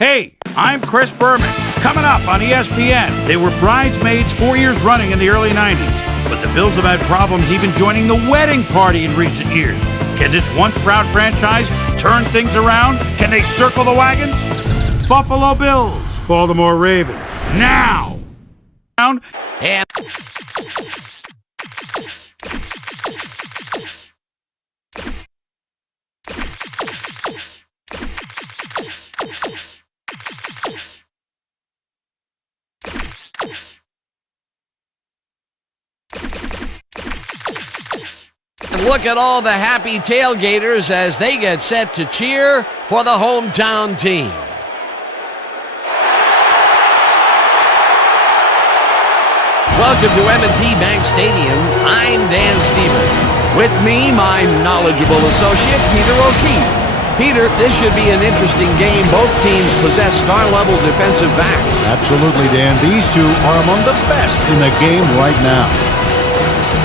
Hey, I'm Chris Berman. Coming up on ESPN, they were bridesmaids 4 years running in the early 90s, but the Bills have had problems even joining the wedding party in recent years. Can this once proud franchise turn things around? Can they circle the wagons? Buffalo Bills, Baltimore Ravens, now! And look at all the happy tailgaters as they get set to cheer for the hometown team. Welcome to M&T Bank Stadium. I'm Dan Stevens. With me, my knowledgeable associate, Peter O'Keefe. Peter, this should be an interesting game. Both teams possess star-level defensive backs. Absolutely, Dan. These two are among the best in the game right now.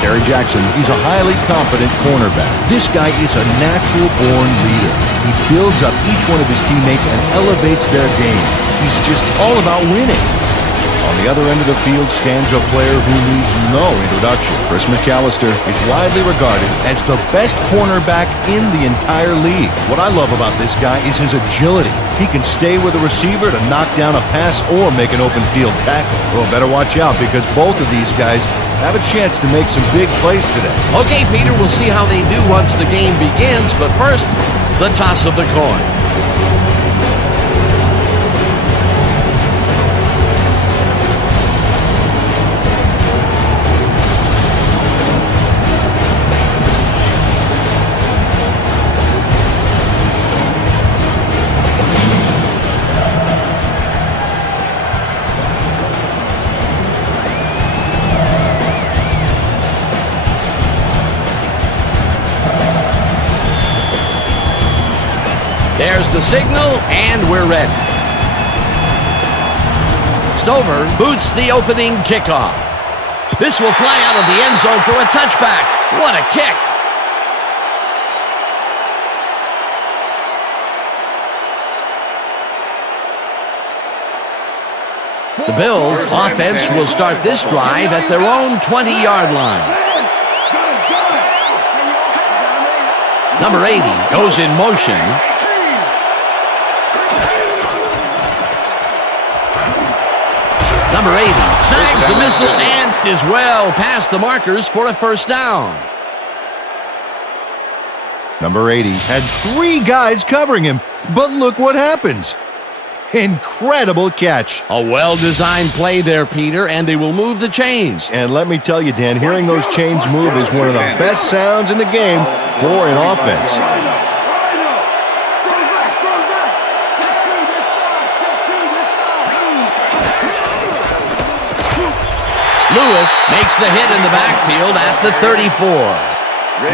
Terry Jackson, he's a highly competent cornerback. This guy is a natural-born leader. He builds up each one of his teammates and elevates their game. He's just all about winning. On the other end of the field stands a player who needs no introduction. Chris McAllister is widely regarded as the best cornerback in the entire league. What I love about this guy is his agility. He can stay with a receiver to knock down a pass or make an open field tackle. Well, better watch out because both of these guys have a chance to make some big plays today. Okay, Peter, we'll see how they do once the game begins, but first, the toss of the coin. There's the signal, and we're ready. Stover boots the opening kickoff. This will fly out of the end zone for a touchback. What a kick! The Bills' offense will start this drive at their own 20-yard line. Number 80 goes in motion. Number 80 snags the missile and is well past the markers for a first down. Number 80 had 3 guys covering him, but look what happens. Incredible catch. A well-designed play there, Peter, and they will move the chains. And let me tell you, Dan, hearing those chains move is one of the best sounds in the game for an offense. Lewis makes the hit in the backfield at the 34.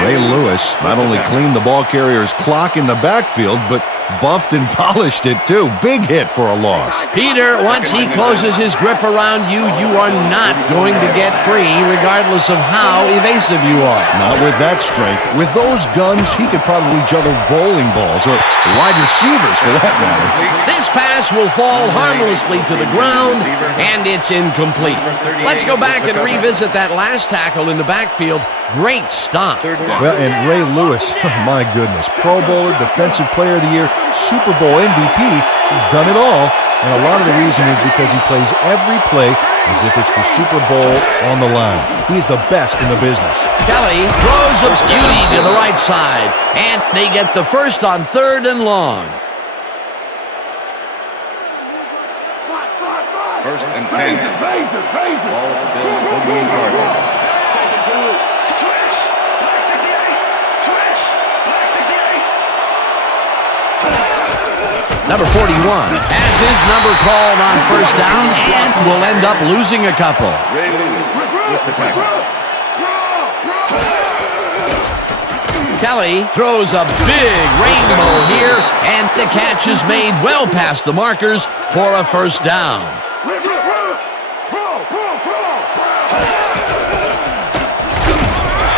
Ray Lewis not only cleaned the ball carrier's clock in the backfield, but buffed and polished it too. Big hit for a loss. Peter, once he closes his grip around you, you are not going to get free regardless of how evasive you are. Not with that strength. With those guns, he could probably juggle bowling balls or wide receivers for that matter. This pass will fall harmlessly to the ground, and it's incomplete. Let's go back and revisit that last tackle in the backfield. Great stop. Well, and Ray Lewis, my goodness, Pro Bowler, Defensive Player of the Year, Super Bowl MVP, he's done it all. And a lot of the reason is because he plays every play as if it's the Super Bowl on the line. He's the best in the business. Kelly throws a beauty to the right side, and they get the first on 3rd and long. First and 10. Ball at the Bills' 48-yard line. Number 41 has his number called on first down and will end up losing a couple. Ray Lewis with the tackle. Kelly throws a big rainbow here, and the catch is made well past the markers for a first down.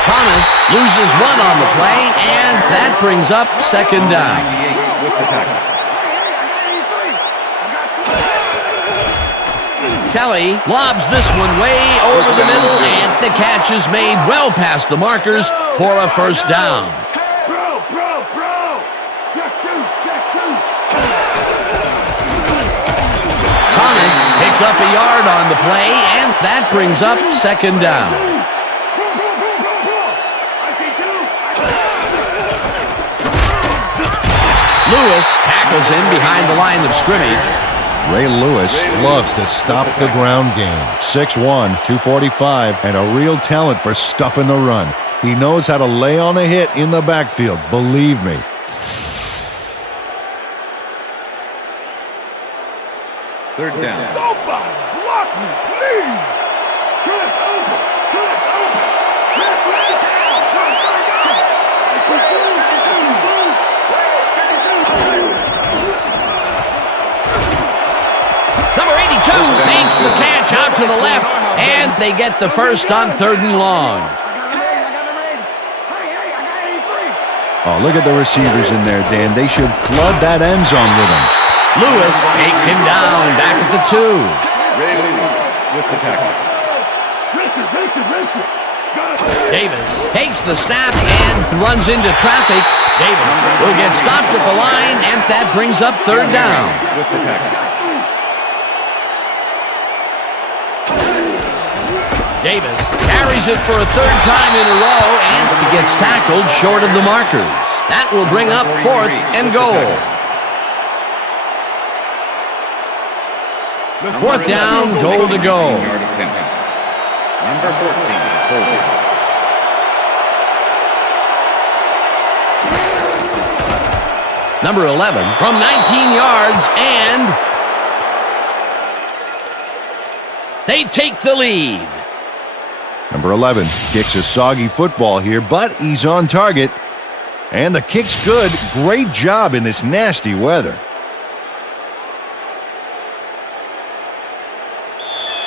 Thomas loses one on the play, and that brings up second down. 98 with the tackle. Kelly lobs this one way over the middle, and the catch is made well past the markers for a first down. Thomas picks up a yard on the play, and that brings up second down. Lewis tackles him behind the line of scrimmage. Ray Lewis loves to stop the ground game. 6'1", 245, and a real talent for stuffing the run. He knows how to lay on a hit in the backfield, believe me. Third down. Somebody block me, please! Trip over! Trip over! Trip right down! Number 82 makes the catch out to the left, and they get the first on 3rd and long. Oh, look at the receivers in there, Dan. They should flood that end zone with them. Lewis takes him down back at the 2. Ray Lewis with the tackle. Davis takes the snap and runs into traffic. Davis will get stopped at the line, and that brings up 3rd down. With the tackle. Davis carries it for a 3rd time in a row, and he gets tackled short of the markers. That will bring up 4th and goal. 4th down, goal to go. Number 14, Colby. Number 11 from 19 yards, and they take the lead. Number 11 kicks a soggy football here, but he's on target. And the kick's good. Great job in this nasty weather.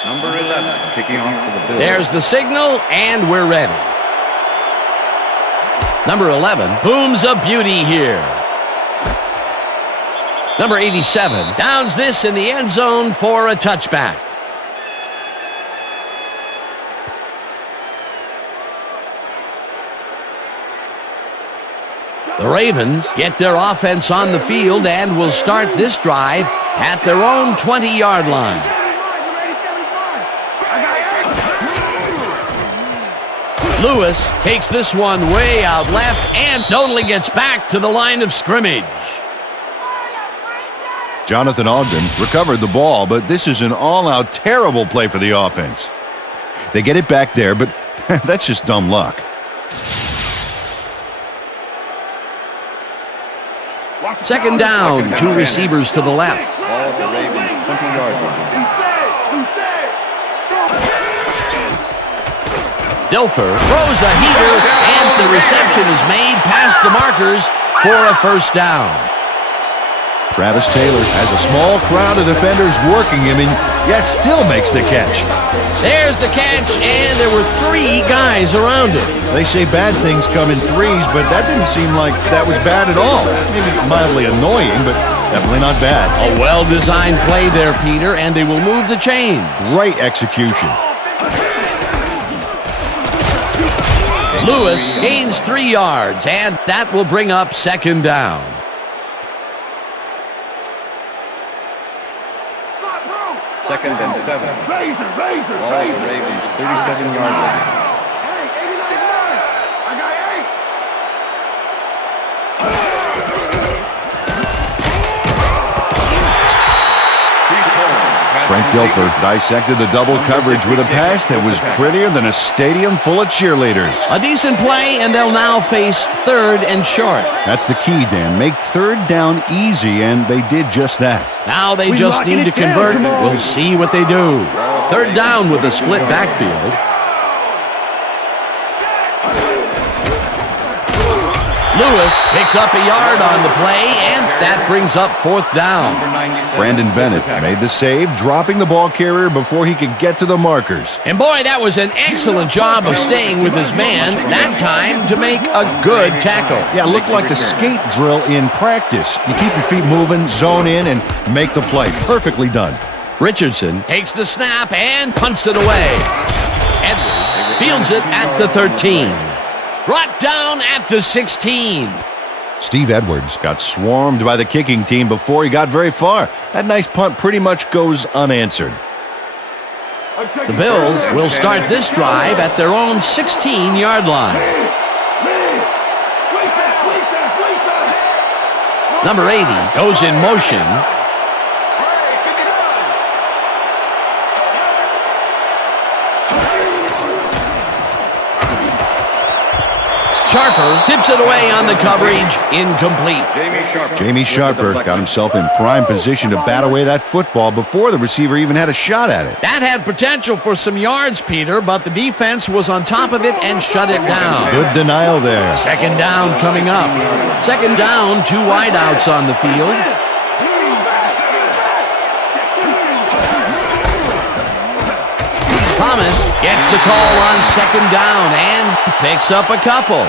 Number 11, kicking off for the Bills. There's the signal, and we're ready. Number 11 booms a beauty here. Number 87 downs this in the end zone for a touchback. The Ravens get their offense on the field and will start this drive at their own 20-yard line. Lewis takes this one way out left and only gets back to the line of scrimmage. Jonathan Ogden recovered the ball, but this is an all-out terrible play for the offense. They get it back there, but that's just dumb luck. Second down, 2 receivers to the left. Ball at the Ravens' 20-yard line. Dilfer throws a heater, and the reception is made past the markers for a first down. Travis Taylor has a small crowd of defenders working him, and yet still makes the catch. There's the catch, and there were 3 guys around him. They say bad things come in threes, but that didn't seem like that was bad at all. Maybe mildly annoying, but definitely not bad. A well-designed play there, Peter, and they will move the chain. Great execution. Lewis gains 3 yards, and that will bring up second down. Second and 7. Ball at the Ravens' 37-yard line. Trent Dilfer dissected the double coverage with a pass that was prettier than a stadium full of cheerleaders. A decent play, and they'll now face 3rd and short. That's the key, Dan. Make 3rd down easy, and they did just that. Now they just need to convert. We'll see what they do. 3rd down with a split backfield. Lewis picks up a yard on the play, and that brings up 4th down. Brandon Bennett made the save, dropping the ball carrier before he could get to the markers. And boy, that was an excellent job of staying with his man, that time to make a good tackle. Yeah, it looked like the skate drill in practice. You keep your feet moving, zone in, and make the play. Perfectly done. Richardson takes the snap and punts it away. Edwards fields it at the 13. Brought down at the 16. Steve Edwards got swarmed by the kicking team before he got very far. That nice punt pretty much goes unanswered. The Bills will start this drive at their own 16-yard line. Number 80 goes in motion. Sharper tips it away on the coverage. Incomplete. Jamie Sharper got himself in prime position to bat away that football before the receiver even had a shot at it. That had potential for some yards, Peter, but the defense was on top of it and shut it down. Good denial there. Second down coming up. Second down, 2 wideouts on the field. Thomas gets the call on second down and picks up a couple.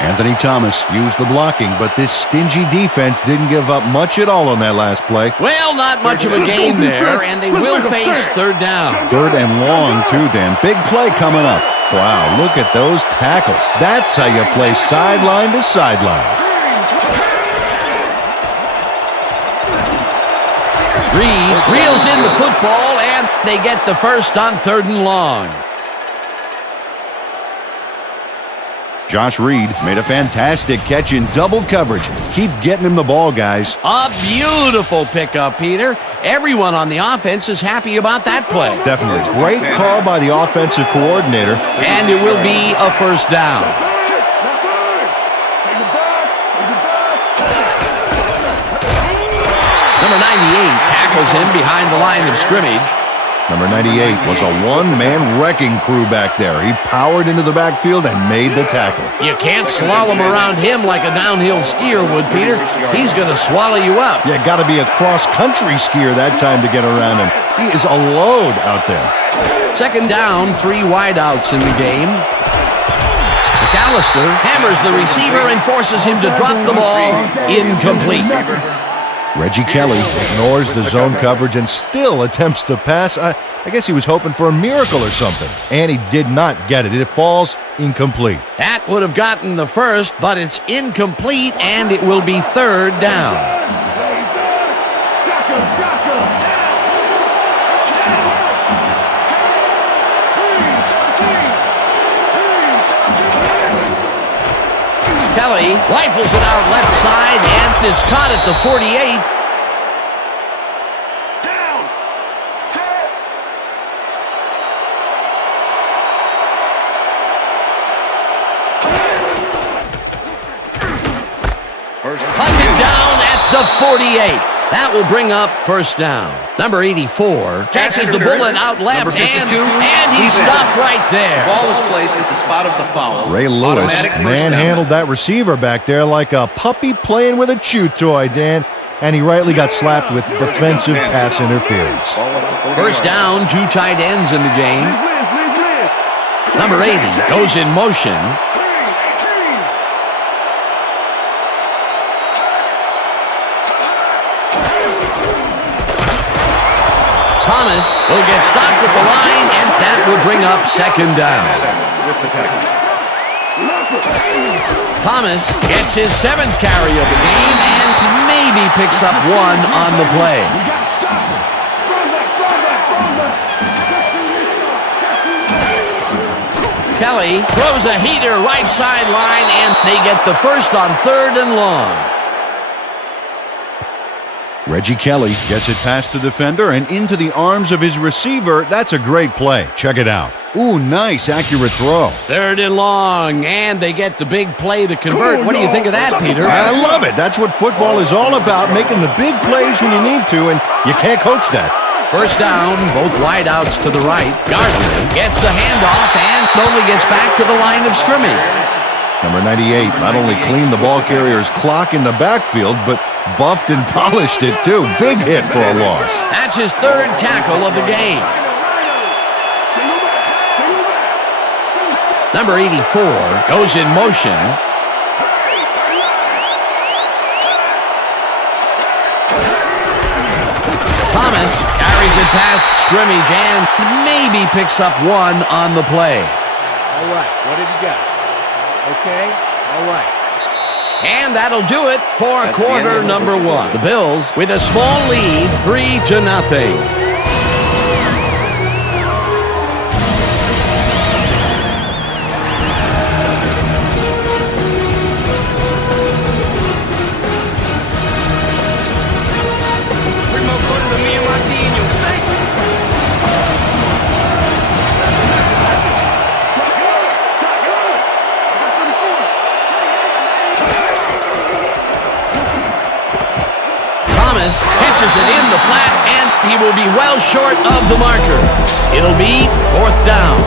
Anthony Thomas used the blocking, but this stingy defense didn't give up much at all on that last play. Well, not much of a game there, and they will face third down. Third and long, too, Dan. Big play coming up. Wow, look at those tackles. That's how you play sideline to sideline. Reed reels in the football, and they get the first on third and long. Josh Reed made a fantastic catch in double coverage. Keep getting him the ball, guys. A beautiful pickup, Peter. Everyone on the offense is happy about that play. Definitely. Great call by the offensive coordinator. And it will be a first down. Number 98 tackles him behind the line of scrimmage. Number 98 was a one-man wrecking crew back there. He powered into the backfield and made the tackle. You can't slalom around him like a downhill skier would, Peter. He's going to swallow you up. You got to be a cross-country skier that time to get around him. He is a load out there. Second down, 3 wideouts in the game. McAllister hammers the receiver and forces him to drop the ball. Incomplete. Reggie Kelly ignores the zone coverage and still attempts to pass. I guess he was hoping for a miracle or something. And he did not get it. It falls incomplete. That would have gotten the first, but it's incomplete, and it will be third down. Kelly rifles it out left side, and it's caught at the 48. Hunted down at the 48. That will bring up first down. Number 84 catches the bullet out left, and he's stopped right there. The ball is placed at the spot of the foul. Ray Lewis manhandled that receiver back there like a puppy playing with a chew toy, Dan. And he rightly got slapped with defensive pass interference. First down, 2 tight ends in the game. Number 80 goes in motion. Thomas will get stopped at the line, and that will bring up second down. Thomas gets his 7th carry of the game and maybe picks up 1 on the play. Kelly throws a heater right sideline, and they get the first on third and long. Reggie Kelly gets it past the defender and into the arms of his receiver. That's a great play. Check it out. Ooh, nice, accurate throw. Third and long, and they get the big play to convert. What do you think of that, Peter? I love it. That's what football is all about, making the big plays when you need to, and you can't coach that. First down, both wideouts to the right. Gardner gets the handoff and only gets back to the line of scrimmage. Number 98 not only cleaned the ball carrier's clock in the backfield, but buffed and polished it too. Big hit for a loss. That's his 3rd tackle of the game. Number 84 goes in motion. Thomas carries it past scrimmage and maybe picks up one on the play. All right, what have you got? Okay, all right. And that'll do it for That's quarter number one. The Bills with a small lead, 3-0. Catches it in the flat, and he will be well short of the marker. It'll be fourth down.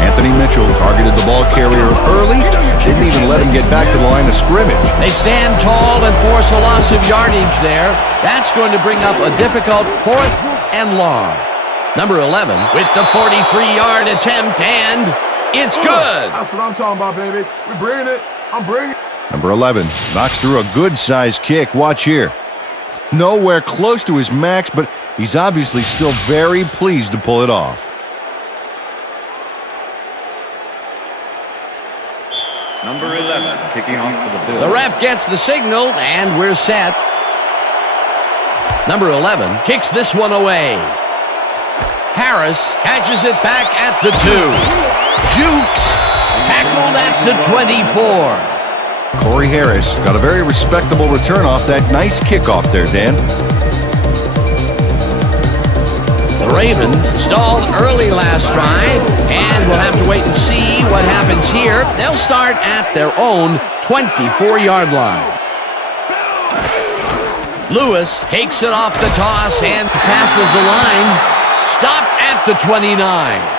Anthony Mitchell targeted the ball carrier early. Didn't even let him get back to the line of scrimmage. They stand tall and force a loss of yardage there. That's going to bring up a difficult fourth and long. Number 11 with the 43-yard attempt, and it's good. That's what I'm talking about, baby. We're bringing it. I'm bringing it. Number 11 knocks through a good-sized kick. Watch here. Nowhere close to his max, but he's obviously still very pleased to pull it off. Number 11, kicking off for the Bills. The ref gets the signal, and we're set. Number 11 kicks this one away. Harris catches it back at the 2. Jukes tackled at the 24. Corey Harris got a very respectable return off that nice kickoff there, Dan. The Ravens stalled early last drive, and we'll have to wait and see what happens here. They'll start at their own 24-yard line. Lewis takes it off the toss and passes the line. Stopped at the 29.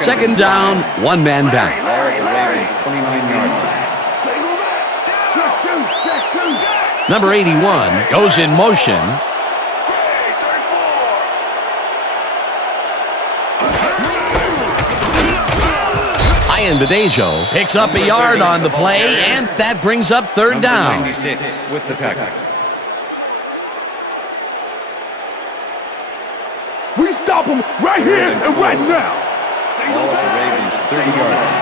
Second down, one man back. Ball at the Ravens' 29-yard line. Number 81 goes in motion. Ian Badejo picks up a yard on the play, and that brings up third down. 96 with the tackle. We stop them right here and right now. Ball at the Ravens' 30-yard line.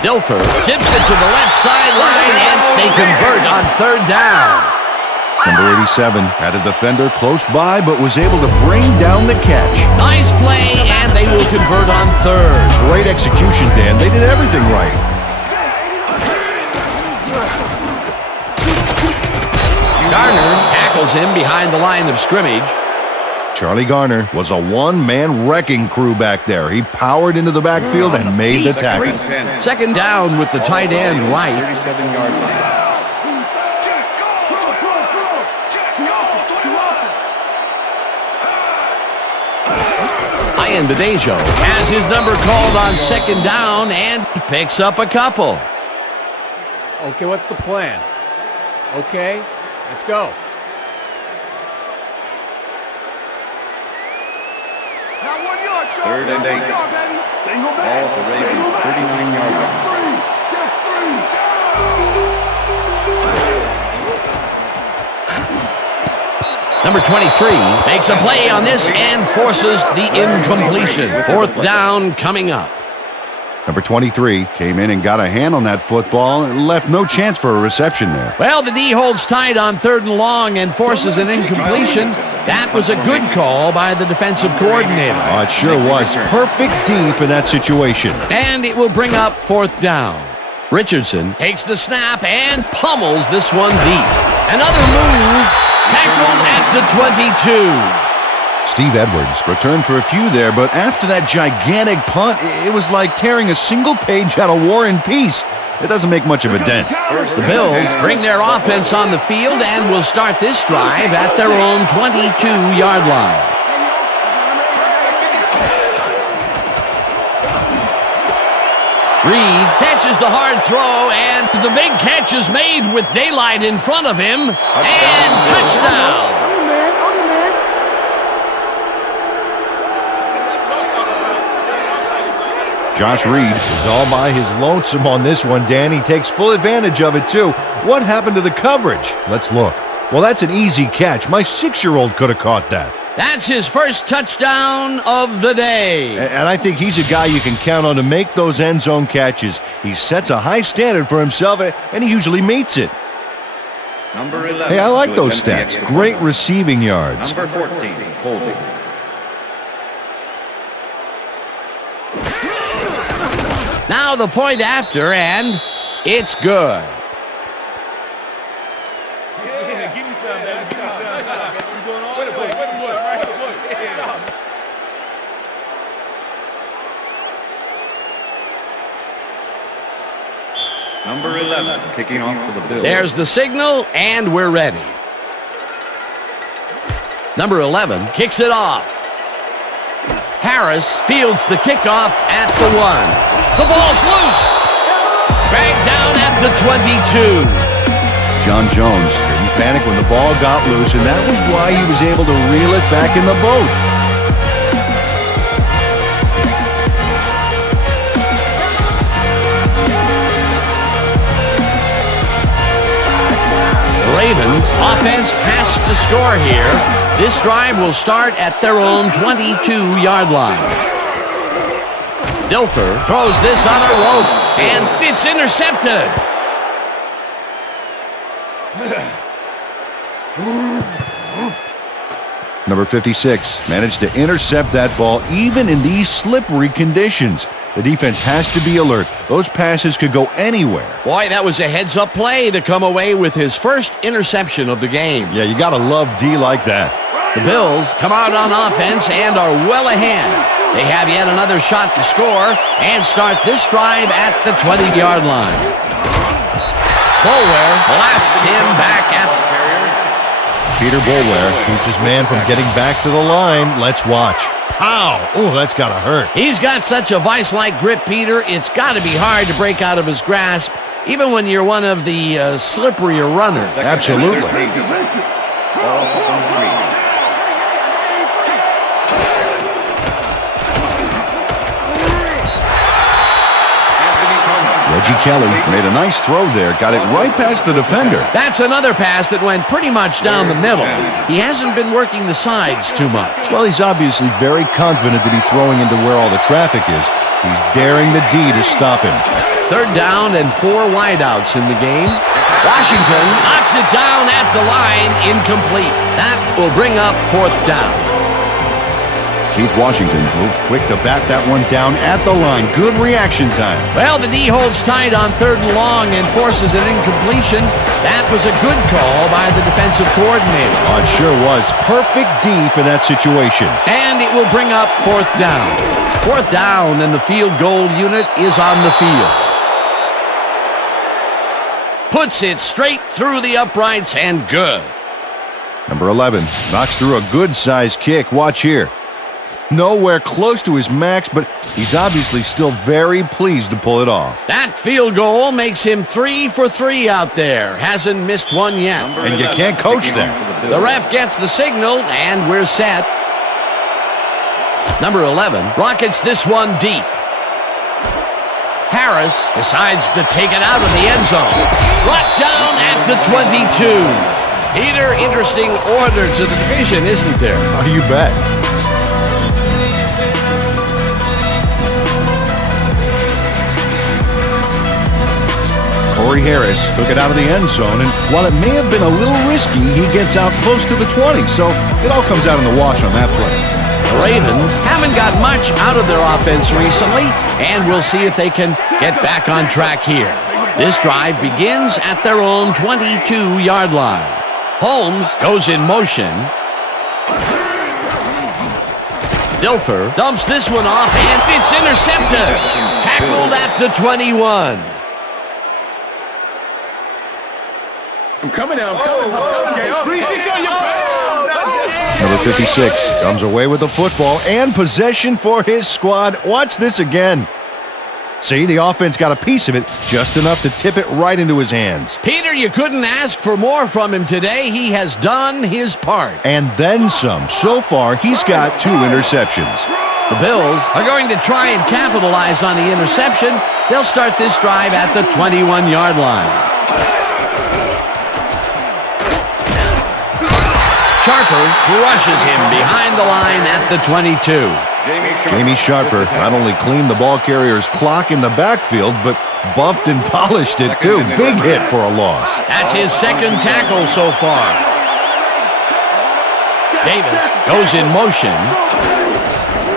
Dilfer zips it to the left sideline, and they convert on third down. Number 87 had a defender close by, but was able to bring down the catch. Nice play, and they will convert on third. Great execution, Dan. They did everything right. Garner tackles him behind the line of scrimmage. Charlie Garner was a one-man wrecking crew back there. He powered into the backfield and made the tackle. Second down with the tight end right. 37-yard line. Ian Badejo has his number called on second down and picks up a couple. Okay, what's the plan? Okay, let's go. Third and 8. Ball at the Ravens' 39-yard line. Number 23 makes a play on this and forces the incompletion. Fourth down coming up. Number 23 came in and got a hand on that football and left no chance for a reception there. Well, the D holds tight on third and long and forces an incompletion. That was a good call by the defensive coordinator. Oh, it sure was. Perfect D for that situation. And it will bring up fourth down. Richardson takes the snap and pummels this one deep. Another move, tackled at the 22. Steve Edwards returned for a few there, but after that gigantic punt, it was like tearing a single page out of War and Peace. It doesn't make much of a dent. The Bills bring their offense on the field and will start this drive at their own 22-yard line. Reed catches the hard throw, and the big catch is made with daylight in front of him, and touchdown. Josh Reed is all by his lonesome on this one, Dan. He takes full advantage of it, too. What happened to the coverage? Let's look. Well, that's an easy catch. My 6-year-old could have caught that. That's his first touchdown of the day. And I think he's a guy you can count on to make those end zone catches. He sets a high standard for himself, and he usually meets it. Number 11. Hey, I like those stats. Great receiving yards. Number 14, holding. Now the point after, and it's good. Number 11, kicking off for the Bills. There's the signal, and we're ready. Number 11 kicks it off. Harris fields the kickoff at the 1. The ball's loose. Dragged down at the 22. John Jones didn't panic when the ball got loose, and that was why he was able to reel it back in the boat. Ravens offense has to score here. This drive will start at their own 22-yard line. Dilfer throws this on a rope, and it's intercepted. Number 56 managed to intercept that ball even in these slippery conditions. The defense has to be alert. Those passes could go anywhere. Boy, that was a heads-up play to come away with his first interception of the game. Yeah, you got to love D like that. The Bills come out on offense and are well ahead. They have yet another shot to score and start this drive at the 20-yard line. Bulware blasts him back at the carrier. Peter Bulware keeps his man from getting back to the line. Let's watch. Pow! Oh, that's got to hurt. He's got such a vice-like grip, Peter. It's got to be hard to break out of his grasp, even when you're one of the slipperier runners. Absolutely. Ball from 3. Reggie Kelly made a nice throw there. Got it right past the defender. That's another pass that went pretty much down the middle. He hasn't been working the sides too much. Well, he's obviously very confident to be throwing into where all the traffic is. He's daring the D to stop him. 3rd down and 4 wideouts in the game. Washington knocks it down at the line, incomplete. That will bring up 4th down. Keith Washington moved quick to bat that one down at the line. Good reaction time. Well, the D holds tight on 3rd and long and forces an incompletion. That was a good call by the defensive coordinator. Oh, it sure was. Perfect D for that situation. And it will bring up 4th down. 4th down, and the field goal unit is on the field. Puts it straight through the uprights and good. Number 11 knocks through a good-sized kick. Watch here. Nowhere close to his max, but he's obviously still very pleased to pull it off. That field goal makes him 3 for 3 out there. Hasn't missed one yet. And you can't coach that. The ref gets the signal, and we're set. Number 11 rockets this one deep. Harris decides to take it out of the end zone. Brought down at the 22. Peter, interesting order to the division, isn't there? Oh, you bet. Corey Harris took it out of the end zone, and while it may have been a little risky, he gets out close to the 20, so it all comes out in the wash on that play. The Ravens haven't got much out of their offense recently, and we'll see if they can get back on track here. This drive begins at their own 22-yard line. Holmes goes in motion. Dilfer dumps this one off, and it's intercepted. Tackled at the 21. I'm coming now. Number 56 comes away with the football and possession for his squad. Watch this again. See, the offense got a piece of it, just enough to tip it right into his hands. Peter, you couldn't ask for more from him today. He has done his part. And then some. So far, he's got 2 interceptions. The Bills are going to try and capitalize on the interception. They'll start this drive at the 21-yard line. Sharper crushes him behind the line at the 22. Jamie Sharper not only cleaned the ball carrier's clock in the backfield, but buffed and polished it too. Big hit for a loss. That's his second tackle so far. Davis goes in motion.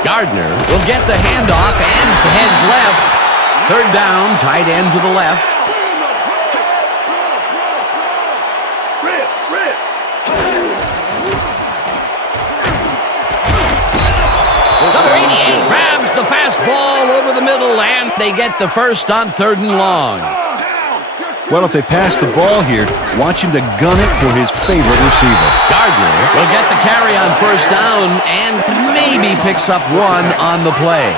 Gardner will get the handoff and heads left. Third down, tight end to the left. The grabs the fastball over the middle, and they get the first on 3rd and long. Well, if they pass the ball here, watch him to gun it for his favorite receiver. Gardner will get the carry on 1st down and maybe picks up one on the play.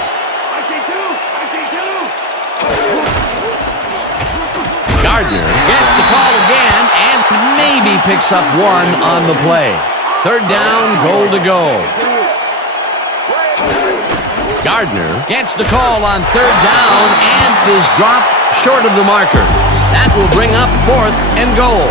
Gardner gets the call again and maybe picks up one on the play. 3rd down, goal to go. Gardner gets the call on 3rd down and is dropped short of the marker. That will bring up 4th and goal.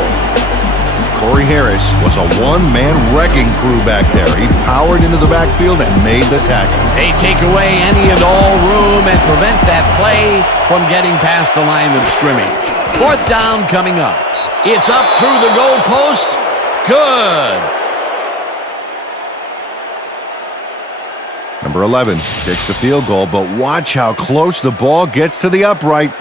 Corey Harris was a one-man wrecking crew back there. He powered into the backfield and made the tackle. They take away any and all room and prevent that play from getting past the line of scrimmage. 4th down coming up. It's up through the goal post. Good. Number 11 kicks the field goal, but watch how close the ball gets to the upright.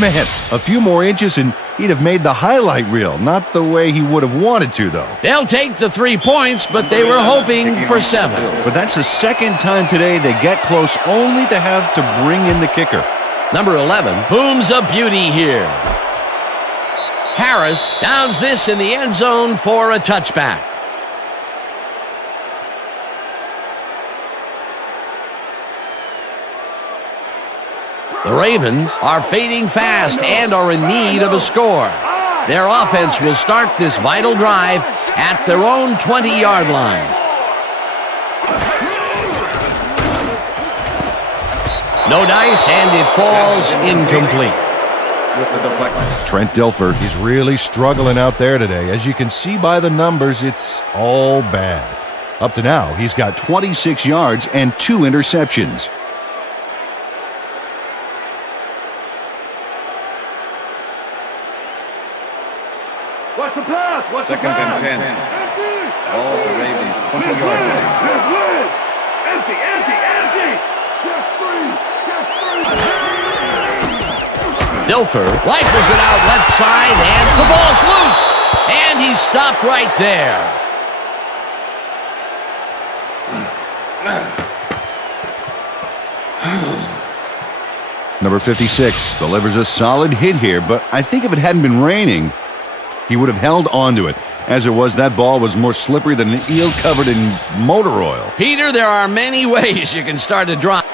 Man, a few more inches and he'd have made the highlight reel. Not the way he would have wanted to, though. They'll take the 3 points, but they were hoping for 7. But that's the second time today they get close only to have to bring in the kicker. Number 11 booms a beauty here. Harris downs this in the end zone for a touchback. The Ravens are fading fast and are in need of a score. Their offense will start this vital drive at their own 20-yard line. No dice, and it falls incomplete. With the deflection. Trent Dilfer is really struggling out there today. As you can see by the numbers, it's all bad. Up to now, he's got 26 yards and 2 interceptions. What's the pass? What's Second the pass? and 10. Ball at the Ravens' 20-yard line. Empty, empty, empty. Just 3. Dilfer rifles it out left side, and the ball's loose. And he's stopped right there. Number 56 delivers a solid hit here, but I think if it hadn't been raining, he would have held onto it. As it was, that ball was more slippery than an eel covered in motor oil. Peter, there are many ways you can start a drive.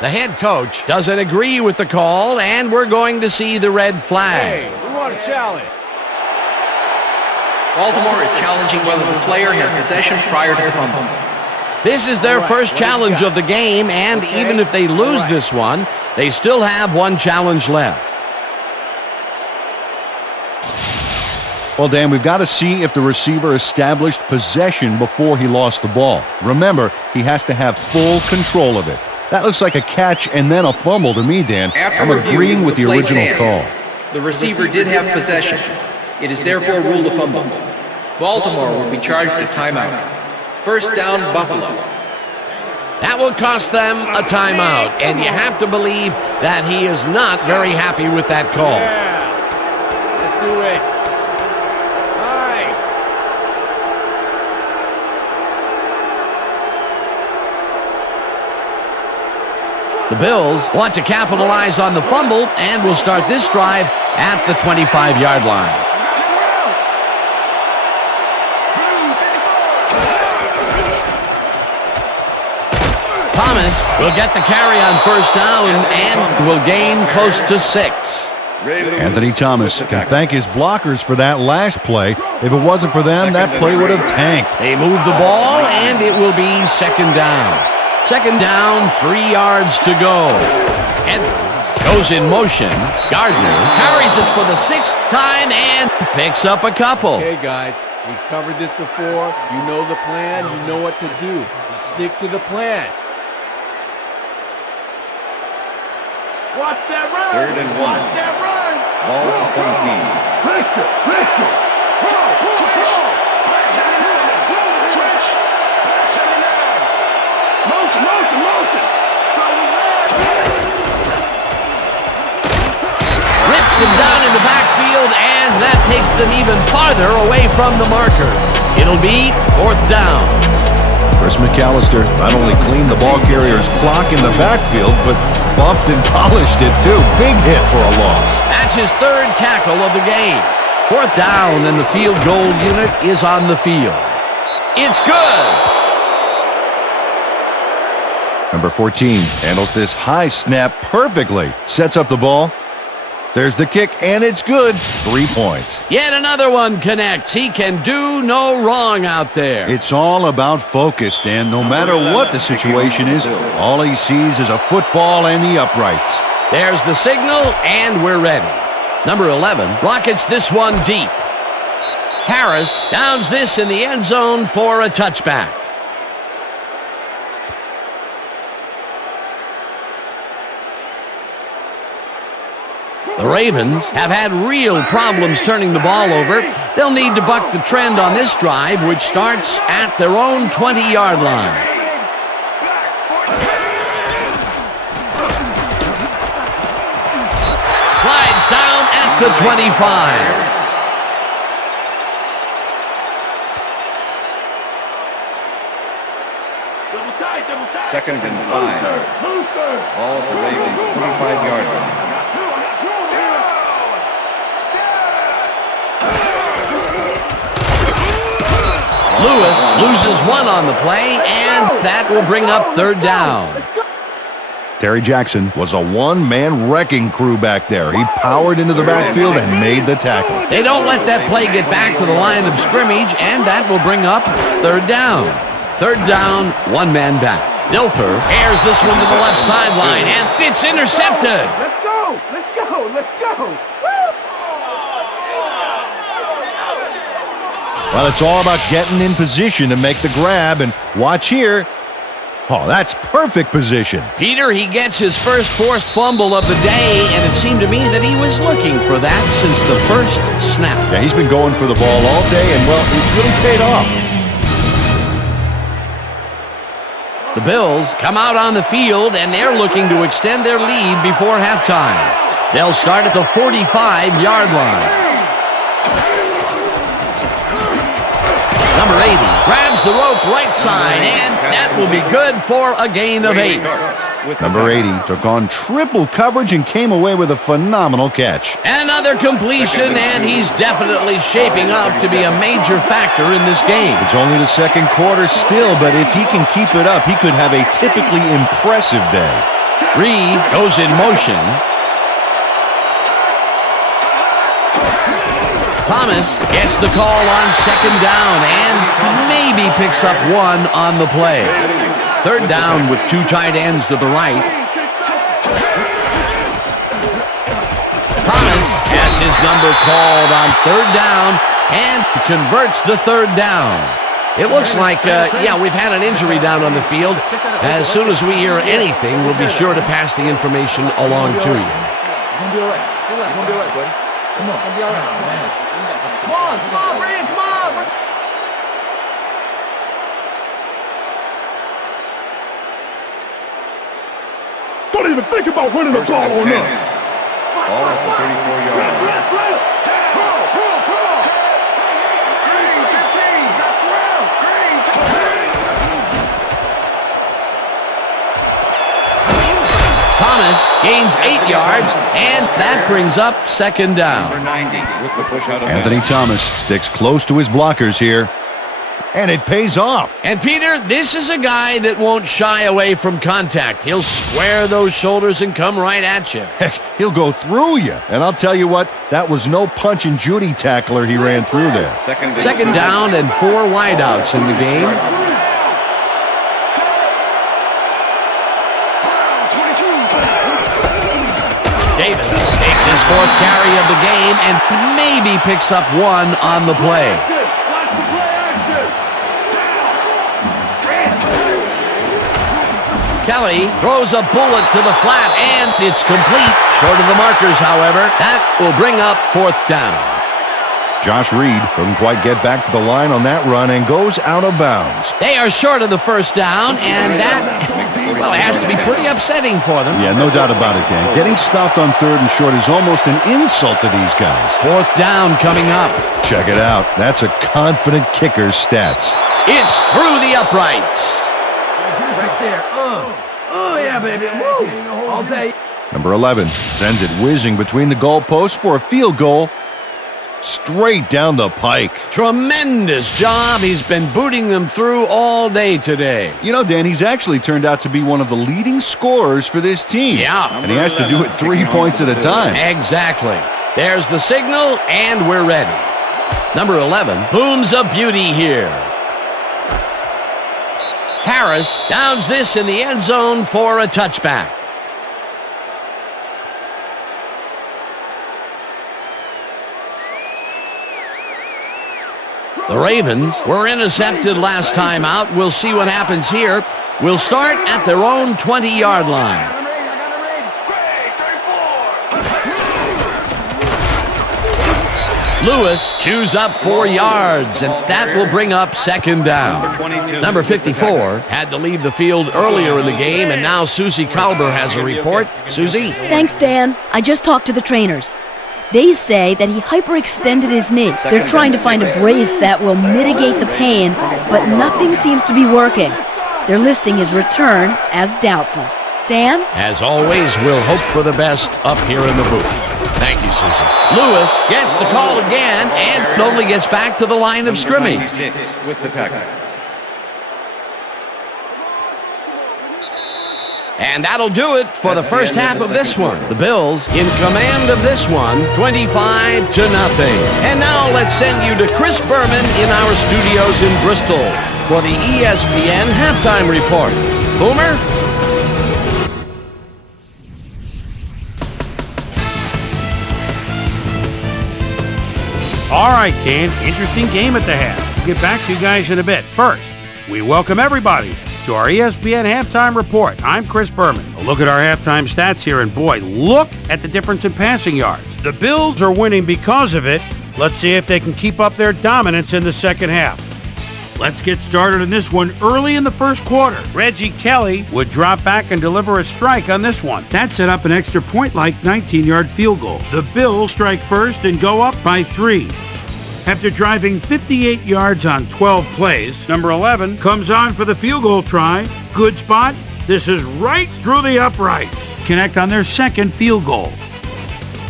The head coach doesn't agree with the call, and we're going to see the red flag. Hey, we want a challenge. Baltimore is challenging whether the player had possession prior to the fumble. This is their first challenge of the game, and even if they lose this one, they still have one challenge left. Well, Dan, we've got to see if the receiver established possession before he lost the ball. Remember, he has to have full control of it. That looks like a catch and then a fumble to me, Dan. I'm agreeing with the original call. The receiver did have possession. It is therefore ruled a fumble. Baltimore will be charged a timeout. First down, Buffalo. That will cost them a timeout, and you have to believe that he is not very happy with that call. Yeah. Let's do it. Nice. The Bills want to capitalize on the fumble and will start this drive at the 25-yard line. Thomas will get the carry on first down and will gain close to 6. Anthony Thomas can thank his blockers for that last play. If it wasn't for them, that play would have tanked. They move the ball, and it will be second down. Second down, 3 yards to go. Edwards goes in motion. Gardner carries it for the 6th time and picks up a couple. Okay, guys, we've covered this before. You know the plan. You know what to do. Stick to the plan. Watch that run. 3rd and 1. Watch that run. Ball at the 17. Pressure. Motion. Rips him down in the backfield, and that takes them even farther away from the marker. It'll be 4th down. Chris McAllister not only cleaned the ball carrier's clock in the backfield, but buffed and polished it too. Big hit for a loss. That's his 3rd tackle of the game. 4th down, and the field goal unit is on the field. It's good. Number 14 handles this high snap perfectly. Sets up the ball. There's the kick, and it's good. 3 points. Yet another one connects. He can do no wrong out there. It's all about focus, Dan. No matter what the situation is, all he sees is a football and the uprights. There's the signal, and we're ready. Number 11 rockets this one deep. Harris downs this in the end zone for a touchback. The Ravens have had real problems turning the ball over. They'll need to buck the trend on this drive, which starts at their own 20-yard line. Slides down at the 25. 2nd and 5. Ball at the Ravens' 25-yard line. Lewis loses one on the play, and that will bring up 3rd down. Terry Jackson was a one-man wrecking crew back there. He powered into the backfield and made the tackle. They don't let that play get back to the line of scrimmage, and that will bring up 3rd down. 3rd down, 1 man back. Dilfer airs this one to the left sideline, and it's intercepted. Let's go. Well, it's all about getting in position to make the grab, and watch here. Oh, that's perfect position. Peter, he gets his first forced fumble of the day, and it seemed to me that he was looking for that since the first snap. Yeah, he's been going for the ball all day, and, well, it's really paid off. The Bills come out on the field, and they're looking to extend their lead before halftime. They'll start at the 45-yard line. Number 80 grabs the rope right side, and that will be good for a gain of 8. Number 80 took on triple coverage and came away with a phenomenal catch. Another completion, and he's definitely shaping up to be a major factor in this game. It's only the 2nd quarter still, but if he can keep it up, he could have a typically impressive day. Reed goes in motion. Thomas gets the call on 2nd down and maybe picks up 1 on the play. 3rd down with 2 tight ends to the right. Thomas has his number called on 3rd down and converts the 3rd down. It looks like, we've had an injury down on the field. As soon as we hear anything, we'll be sure to pass the information along to you. You're gonna be all right. You're gonna be all right, buddy. Come on. It's gonna be all right. Come on, Brand, come on. Don't even think about running the ball on us. Ball at the 34-yard line. Thomas gains 8 yards, and that brings up 2nd down. Number 90 with the push out of Anthony Thomas sticks close to his blockers here, and it pays off. And Peter, this is a guy that won't shy away from contact. He'll square those shoulders and come right at you. Heck, he'll go through you. And I'll tell you what, that was no punch and Judy tackler he ran through there. 2nd down and 4 wideouts in the game. Davis takes his fourth carry of the game and maybe picks up one on the play. Watch the play action. Kelly throws a bullet to the flat, and it's complete. Short of the markers, however. That will bring up fourth down. Josh Reed couldn't quite get back to the line on that run and goes out of bounds. They are short of the first down, and that, well, has to be pretty upsetting for them. Yeah, no doubt about it, Dan. Getting stopped on third and short is almost an insult to these guys. Fourth down coming up. Check it out. That's a confident kicker's stats. It's through the uprights. Right there. Oh, yeah, baby. Woo. All day. Number 11 sends it whizzing between the goalposts for a field goal. Straight down the pike. Tremendous job. He's been booting them through all day today. You know, Dan, he's actually turned out to be one of the leading scorers for this team. Yeah. And he has to do it 3 points at a time. Exactly. There's the signal, and we're ready. Number 11 booms a beauty here. Harris downs this in the end zone for a touchback. The Ravens were intercepted last time out. We'll see what happens here. We'll start at their own 20-yard line. Lewis chews up 4 yards, and that will bring up second down. Number 54 had to leave the field earlier in the game, and now Susie Kalber has a report. Susie? Thanks, Dan. I just talked to the trainers. They say that he hyperextended his knee. They're trying to find a brace that will mitigate the pain, but nothing seems to be working. They're listing his return as doubtful. Dan? As always, we'll hope for the best up here in the booth. Thank you, Susan. Lewis gets the call again and only gets back to the line of scrimmage. With the tackle. And that'll do it for the first half of this one. The Bills in command of this one, 25-0. And now let's send you to Chris Berman in our studios in Bristol for the ESPN halftime report. Boomer? All right, Ken, interesting game at the half. We'll get back to you guys in a bit. First, we welcome everybody to our ESPN halftime report. I'm Chris Berman. A look at our halftime stats here, and boy, look at the difference in passing yards. The Bills are winning because of it. Let's see if they can keep up their dominance in the second half. Let's get started on this one early in the first quarter. Reggie Kelly would drop back and deliver a strike on this one. That set up an extra point-like 19-yard field goal. The Bills strike first and go up by 3. After driving 58 yards on 12 plays, number 11 comes on for the field goal try. Good spot. This is right through the upright. Connect on their second field goal.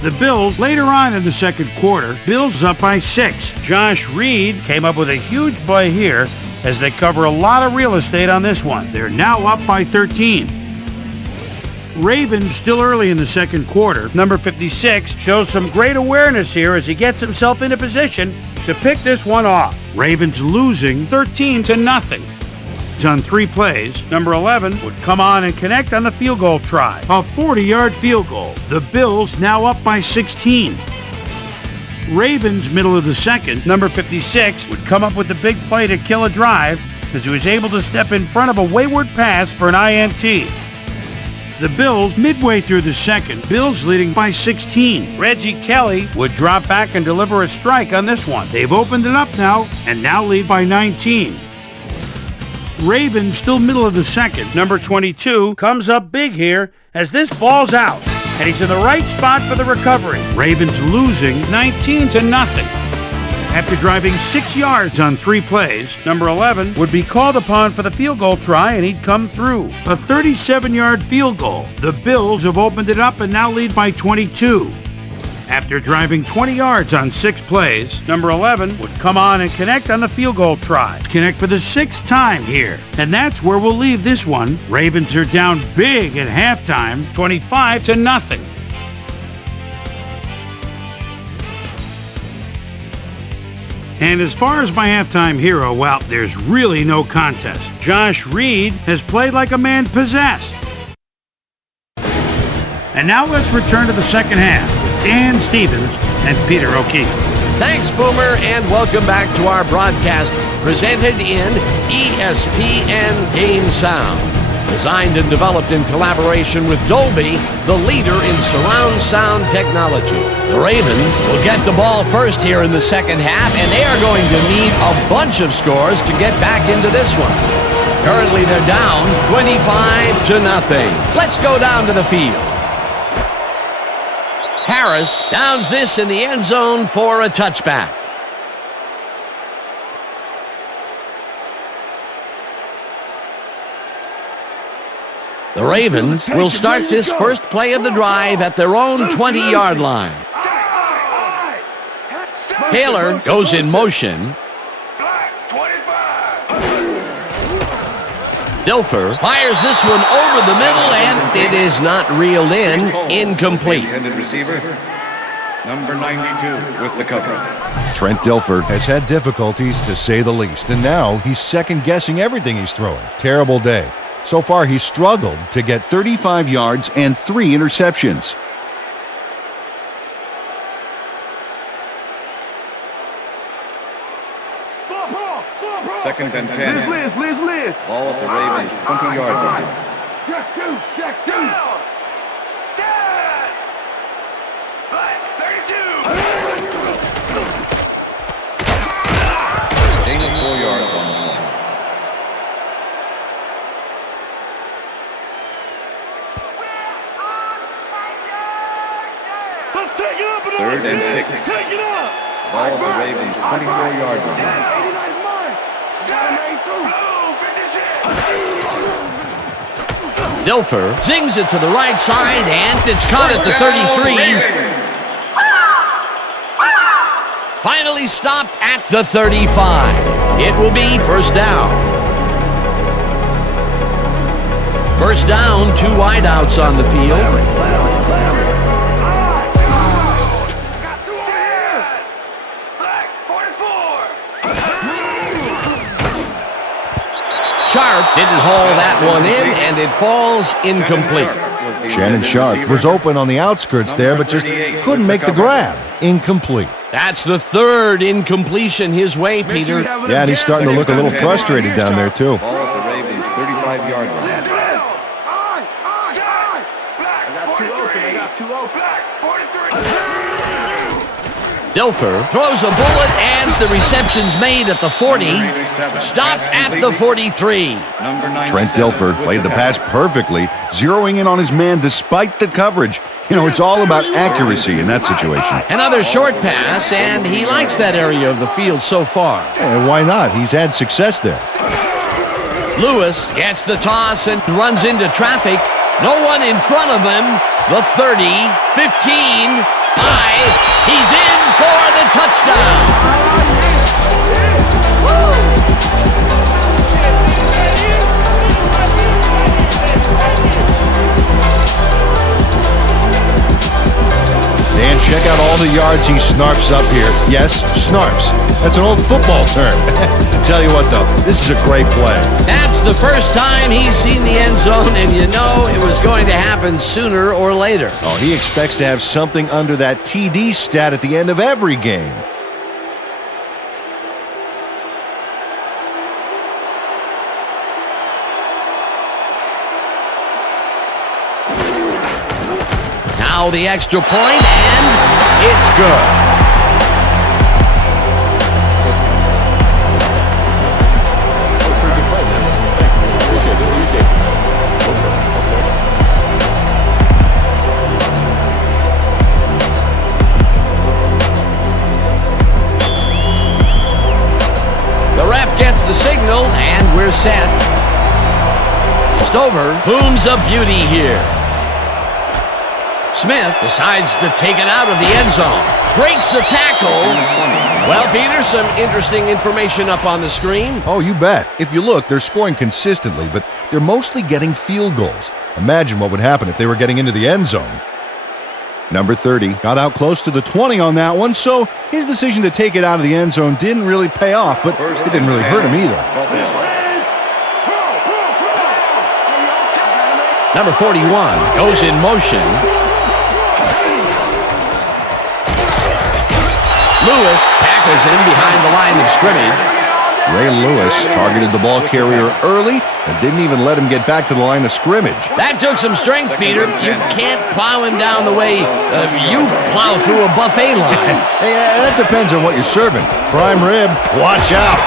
The Bills, later on in the second quarter, Bills up by 6. Josh Reed came up with a huge play here as they cover a lot of real estate on this one. They're now up by 13. Ravens still early in the second quarter. Number 56 shows some great awareness here as he gets himself into position to pick this one off. Ravens losing 13-0. On 3 plays, number 11 would come on and connect on the field goal try. A 40-yard field goal. The Bills now up by 16. Ravens middle of the second, number 56 would come up with the big play to kill a drive as he was able to step in front of a wayward pass for an INT. The Bills midway through the second, Bills leading by 16. Reggie Kelly would drop back and deliver a strike on this one. They've opened it up now and now lead by 19. Ravens still middle of the second. Number 22 comes up big here as this ball's out, and he's in the right spot for the recovery. Ravens losing 19-0. After driving 6 yards on 3 plays, number 11 would be called upon for the field goal try, and he'd come through. A 37-yard field goal. The Bills have opened it up and now lead by 22. After driving 20 yards on 6 plays, number 11 would come on and connect on the field goal try. Connect for the 6th time here. And that's where we'll leave this one. Ravens are down big at halftime, 25-0. And as far as my halftime hero, well, there's really no contest. Josh Reed has played like a man possessed. And now let's return to the second half with Dan Stevens and Peter O'Keefe. Thanks, Boomer, and welcome back to our broadcast presented in ESPN Game Sound. Designed and developed in collaboration with Dolby, the leader in surround sound technology. The Ravens will get the ball first here in the second half, and they are going to need a bunch of scores to get back into this one. Currently, they're down 25-0. Let's go down to the field. Harris downs this in the end zone for a touchback. The Ravens will start this first play of the drive at their own 20-yard line. Taylor goes in motion. Dilfer fires this one over the middle, and it is not reeled in. Incomplete. Intended receiver, number 92 with the cover. Trent Dilfer has had difficulties, to say the least, and now he's second-guessing everything he's throwing. Terrible day. So far, he's struggled to get 35 yards and 3 interceptions. Second and 10. Liz. Ball at the Ravens' 20-yard line. Jack two. Gain of 4 yards on the play. Let's take it up another 3rd and 6. Take it up. Ball at the Ravens' 24-yard line. 89's mine. Got him made through. Dilfer zings it to the right side, and it's caught at the 33. Finally stopped at the 35. It will be first down. First down, 2 wideouts on the field. Sharp didn't haul that one in, and it falls incomplete. Shannon Sharp was open on the outskirts there, but just couldn't make the grab. Incomplete. That's the 3rd incompletion his way, Peter. Yeah, and he's starting to look a little frustrated down there, too. Ball at the Ravens' 35-yard line. Dilfer throws a bullet, and the reception's made at the 40. Stops at the 43. Trent Dilfer played the pass perfectly, zeroing in on his man despite the coverage. You know, it's all about accuracy in that situation. Another short pass, and he likes that area of the field so far. And why not? He's had success there. Lewis gets the toss and runs into traffic. No one in front of him. The 30, 15, 5. He's in for the touchdown. Dan, check out all the yards he snarfs up here. Yes, snarfs. That's an old football term. Tell you what, though, this is a great play. That's the first time he's seen the end zone, and you know it was going to happen sooner or later. Oh, he expects to have something under that TD stat at the end of every game. Now the extra point, and it's good. The ref gets the signal, and we're set. Stover booms a beauty here. Smith decides to take it out of the end zone. Breaks a tackle. Well, Peter, some interesting information up on the screen. Oh, you bet. If you look, they're scoring consistently, but they're mostly getting field goals. Imagine what would happen if they were getting into the end zone. Number 30 got out close to the 20 on that one, so his decision to take it out of the end zone didn't really pay off, but it didn't really hurt him either. Number 41 goes in motion. Lewis tackles him behind the line of scrimmage. Ray Lewis targeted the ball carrier early and didn't even let him get back to the line of scrimmage. That took some strength, Peter. You can't plow him down the way you plow through a buffet line. Hey, that depends on what you're serving. Prime rib, watch out.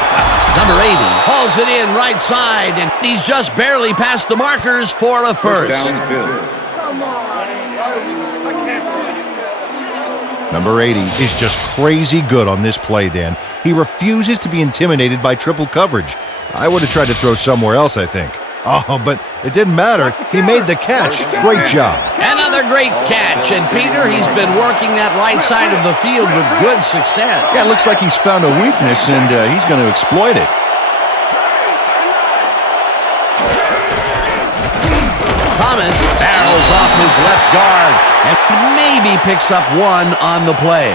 Number 80 hauls it in right side, and he's just barely past the markers for a first. First down, Bills. Number 80 is just crazy good on this play, Dan. He refuses to be intimidated by triple coverage. I would have tried to throw somewhere else, I think. Oh, but it didn't matter. He made the catch. Great job. Another great catch, and Peter, he's been working that right side of the field with good success. Yeah, it looks like he's found a weakness, and he's going to exploit it. Thomas barrels off his left guard and maybe picks up one on the play.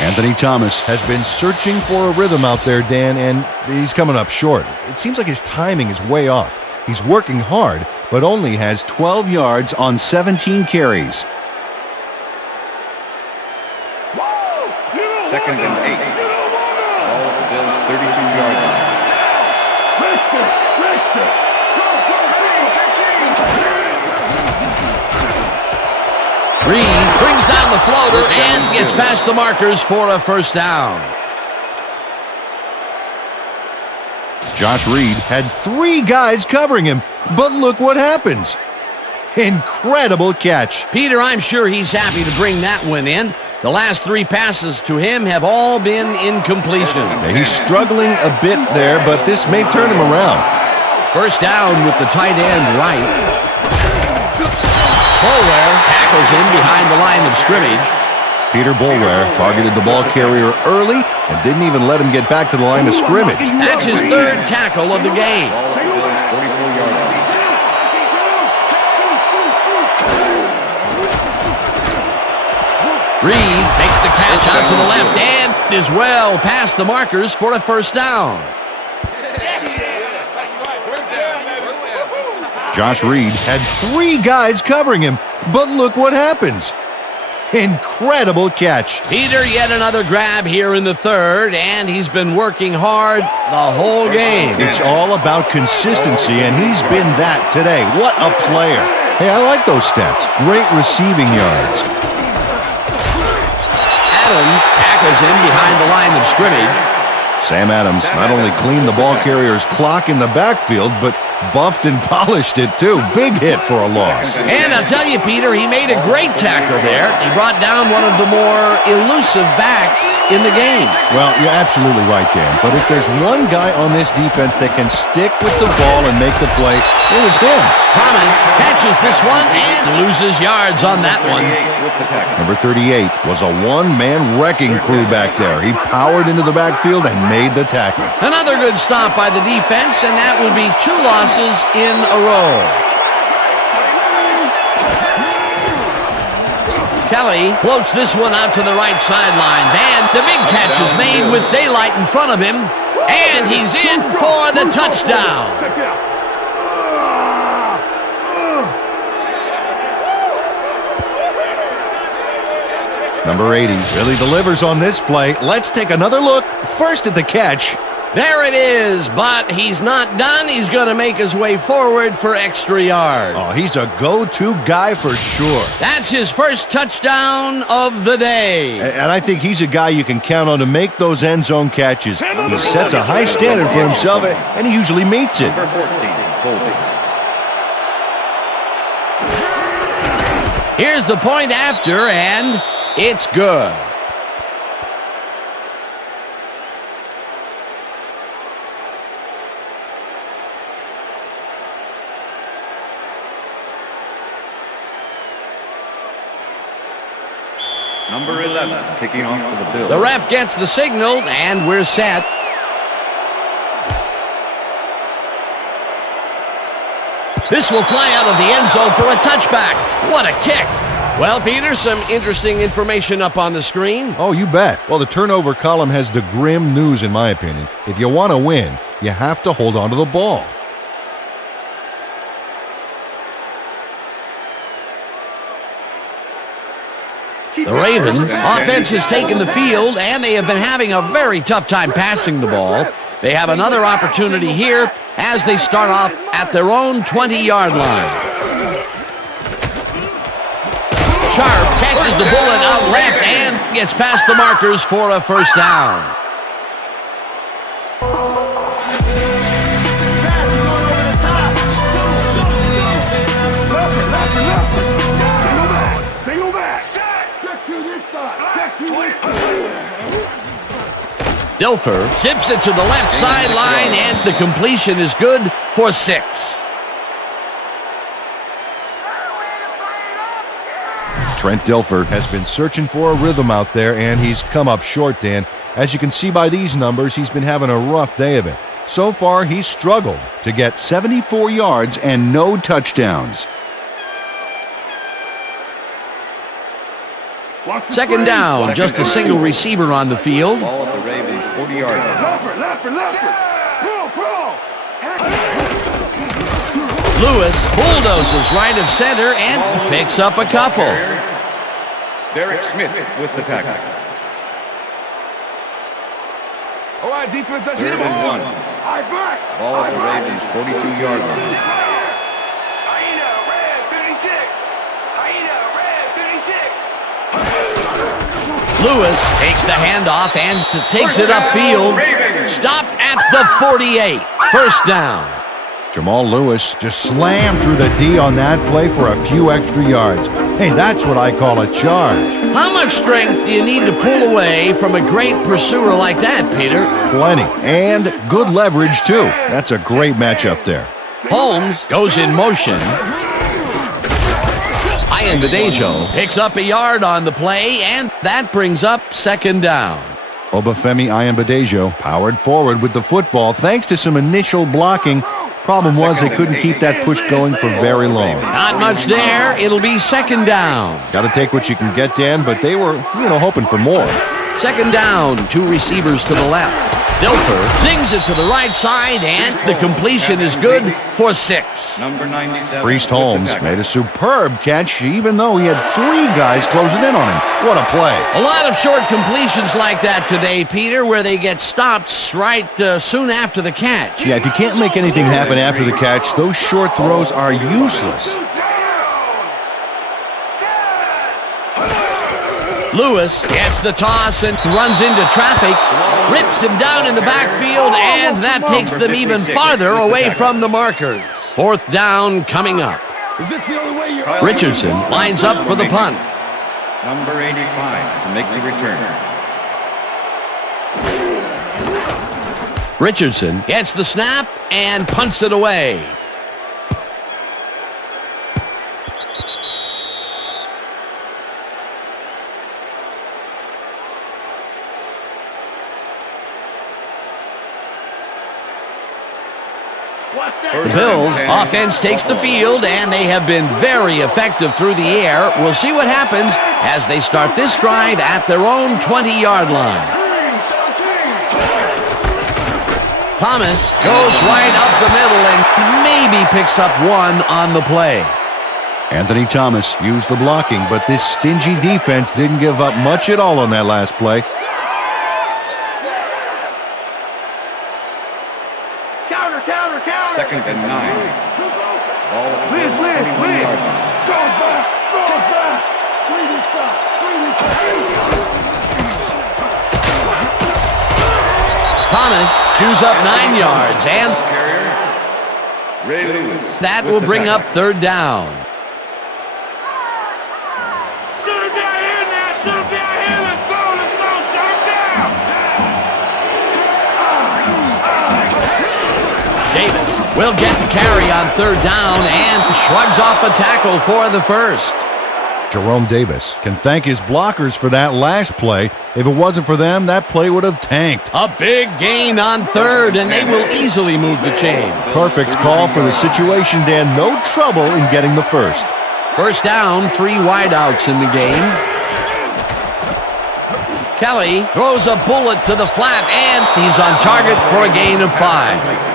Anthony Thomas has been searching for a rhythm out there, Dan, and he's coming up short. It seems like his timing is way off. He's working hard, but only has 12 yards on 17 carries. Second and 8. Ball at the Bills' 32-yard line. Reed brings down the floater and gets past the markers for a first down. Josh Reed had 3 guys covering him, but look what happens. Incredible catch. Peter, I'm sure he's happy to bring that one in. The last 3 passes to him have all been incompletion. Yeah, he's struggling a bit there, but this may turn him around. First down with the tight end right. Bulware tackles him behind the line of scrimmage. Peter Bulware targeted the ball carrier early and didn't even let him get back to the line of scrimmage. That's his 3rd tackle of the game. Ball at the Bills' 44-yard line. Reed makes the catch out to the left and is well past the markers for a first down. Josh Reed had 3 guys covering him, but look what happens. Incredible catch. Peter, yet another grab here in the 3rd, and he's been working hard the whole game. It's all about consistency, and he's been that today. What a player. Hey, I like those stats. Great receiving yards. Adams tackles him behind the line of scrimmage. Sam Adams not only cleaned the ball carrier's clock in the backfield, but buffed and polished it too. Big hit for a loss. And I'll tell you, Peter, he made a great tackle there. He brought down one of the more elusive backs in the game. Well, you're absolutely right, Dan. But if there's one guy on this defense that can stick with the ball and make the play, it was him. Thomas catches this one and loses yards on that one. Number 38 was a one-man wrecking crew back there. He powered into the backfield and made the tackle. Another good stop by the defense, and that would be 2 losses in a row. Kelly floats this one out to the right sidelines, and the big catch is made with daylight in front of him, and he's in for the touchdown. Number 80 really delivers on this play. Let's take another look. First at the catch. There it is, but he's not done. He's going to make his way forward for extra yards. Oh, he's a go-to guy for sure. That's his first touchdown of the day. And I think he's a guy you can count on to make those end zone catches. He sets a high standard for himself, and he usually meets it. Number 14, Colby. Here's the point after, and it's good. Number 11, kicking off for the Bills. The ref gets the signal, and we're set. This will fly out of the end zone for a touchback. What a kick. Well, Peter, some interesting information up on the screen. Oh, you bet. Well, the turnover column has the grim news, in my opinion. If you want to win, you have to hold on to the ball. Ravens. Offense has taken the field, and they have been having a very tough time passing the ball. They have another opportunity here as they start off at their own 20-yard line. Sharp catches the bullet out left and gets past the markers for a first down. Dilfer zips it to the left sideline, and the completion is good for 6. Trent Dilfer has been searching for a rhythm out there, and he's come up short, Dan. As you can see by these numbers, he's been having a rough day of it. So far, he's struggled to get 74 yards and no touchdowns. Second down, just a single receiver on the field. Ball at the Ravens, 40-yard line. Lewis bulldozes right of center and picks up a couple. Derek Smith with the tackle. All right, defense, let's hit him hard. Ball at the Ravens, 42-yard line. Lewis takes the handoff and takes it upfield. Stopped at the 48. First down. Jamal Lewis just slammed through the D on that play for a few extra yards. Hey, that's what I call a charge. How much strength do you need to pull away from a great pursuer like that, Peter? Plenty. And good leverage, too. That's a great matchup there. Holmes goes in motion. Ayanbadejo picks up a yard on the play, and that brings up second down. Obafemi Ayanbadejo powered forward with the football thanks to some initial blocking. Problem was they couldn't keep that push going for very long. Not much there. It'll be second down. Got to take what you can get, Dan, but they were, hoping for more. Second down, 2 receivers to the left. Dilfer zings it to the right side, and the completion is good for 6. Number 97. Priest Holmes made a superb catch, even though he had 3 guys closing in on him. What a play. A lot of short completions like that today, Peter, where they get stopped right soon after the catch. Yeah, if you can't make anything happen after the catch, those short throws are useless. Lewis gets the toss and runs into traffic, rips him down in the backfield, and that takes them even farther away from the markers. Fourth down coming up. Is this the only way you're... Richardson lines up for the punt. Number 85 to make the return. Richardson gets the snap and punts it away. The Bills' offense takes the field, and they have been very effective through the air. We'll see what happens as they start this drive at their own 20-yard line. Thomas goes right up the middle and maybe picks up 1 on the play. Anthony Thomas used the blocking, but this stingy defense didn't give up much at all on that last play. Second and 9. Ball at the 21-yard line. Thomas chews up 9 yards, and Ray Lewis. that will bring up third down. Will get the carry on third down and shrugs off a tackle for the first. Jerome Davis can thank his blockers for that last play. If it wasn't for them, that play would have tanked. A big gain on third, and they will easily move the chain. Perfect call for the situation, Dan. No trouble in getting the first. First down, 3 wideouts in the game. Kelly throws a bullet to the flat, and he's on target for a gain of 5.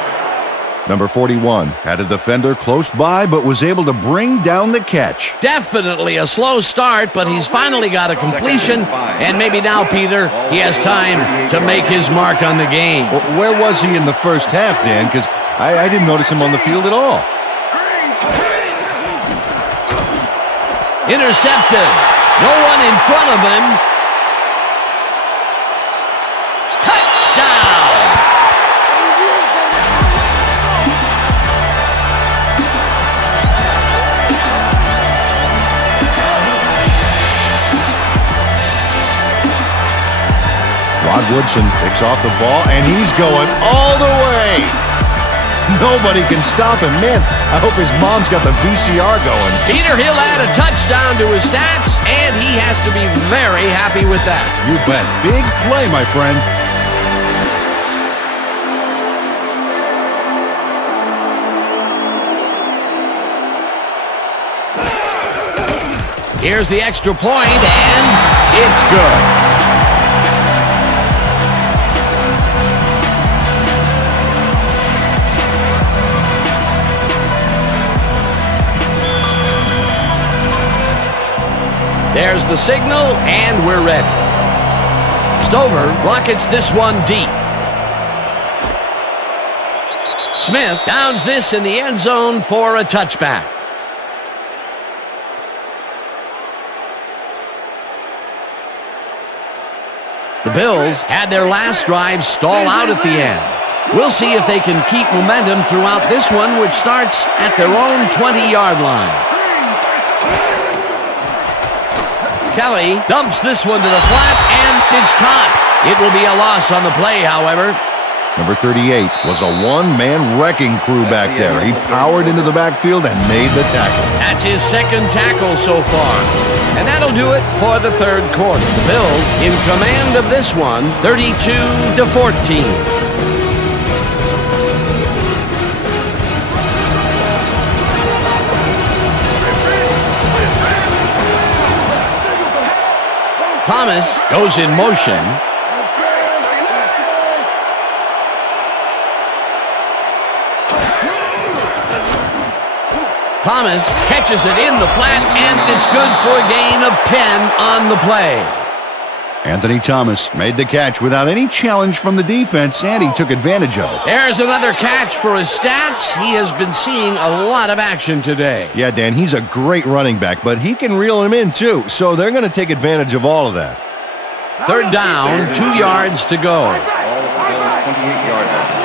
Number 41 had a defender close by but was able to bring down the catch. Definitely a slow start, but he's finally got a completion. And maybe now, Peter, he has time to make his mark on the game. Well, where was he in the first half, Dan? Because I didn't notice him on the field at all. Intercepted. No one in front of him. Touchdown. Rod Woodson picks off the ball, and he's going all the way. Nobody can stop him. Man, I hope his mom's got the VCR going. Peter, he'll add a touchdown to his stats, and he has to be very happy with that. You bet. Big play, my friend. Here's the extra point, and it's good. There's the signal, and we're ready. Stover rockets this one deep. Smith downs this in the end zone for a touchback. The Bills had their last drive stall out at the end. We'll see if they can keep momentum throughout this one, which starts at their own 20-yard line. Kelly dumps this one to the flat, and it's caught. It will be a loss on the play, however. Number 38 was a one-man wrecking crew back there. He powered into the backfield and made the tackle. That's his second tackle so far. And that'll do it for the third quarter. The Bills in command of this one, 32-14. Thomas goes in motion. Thomas catches it in the flat, and it's good for a gain of 10 on the play. Anthony Thomas made the catch without any challenge from the defense, and he took advantage of it. There's another catch for his stats. He has been seeing a lot of action today. Yeah, Dan, he's a great running back, but he can reel him in too, so they're going to take advantage of all of that. Third down, 2 yards to go. All of the Bills' 28-yard line.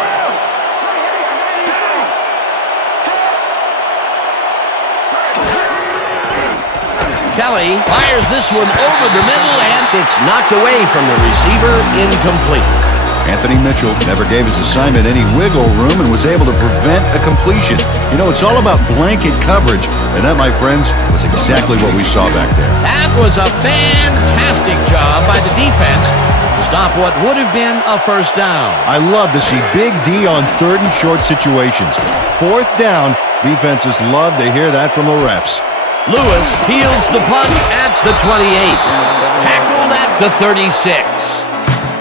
Kelly fires this one over the middle, and it's knocked away from the receiver, incomplete. Anthony Mitchell never gave his assignment any wiggle room and was able to prevent a completion. You know, it's all about blanket coverage, and that, my friends, was exactly what we saw back there. That was a fantastic job by the defense to stop what would have been a first down. I love to see Big D on third and short situations. Fourth down, defenses love to hear that from the refs. Lewis fields the punt at the 28. Tackled at the 36.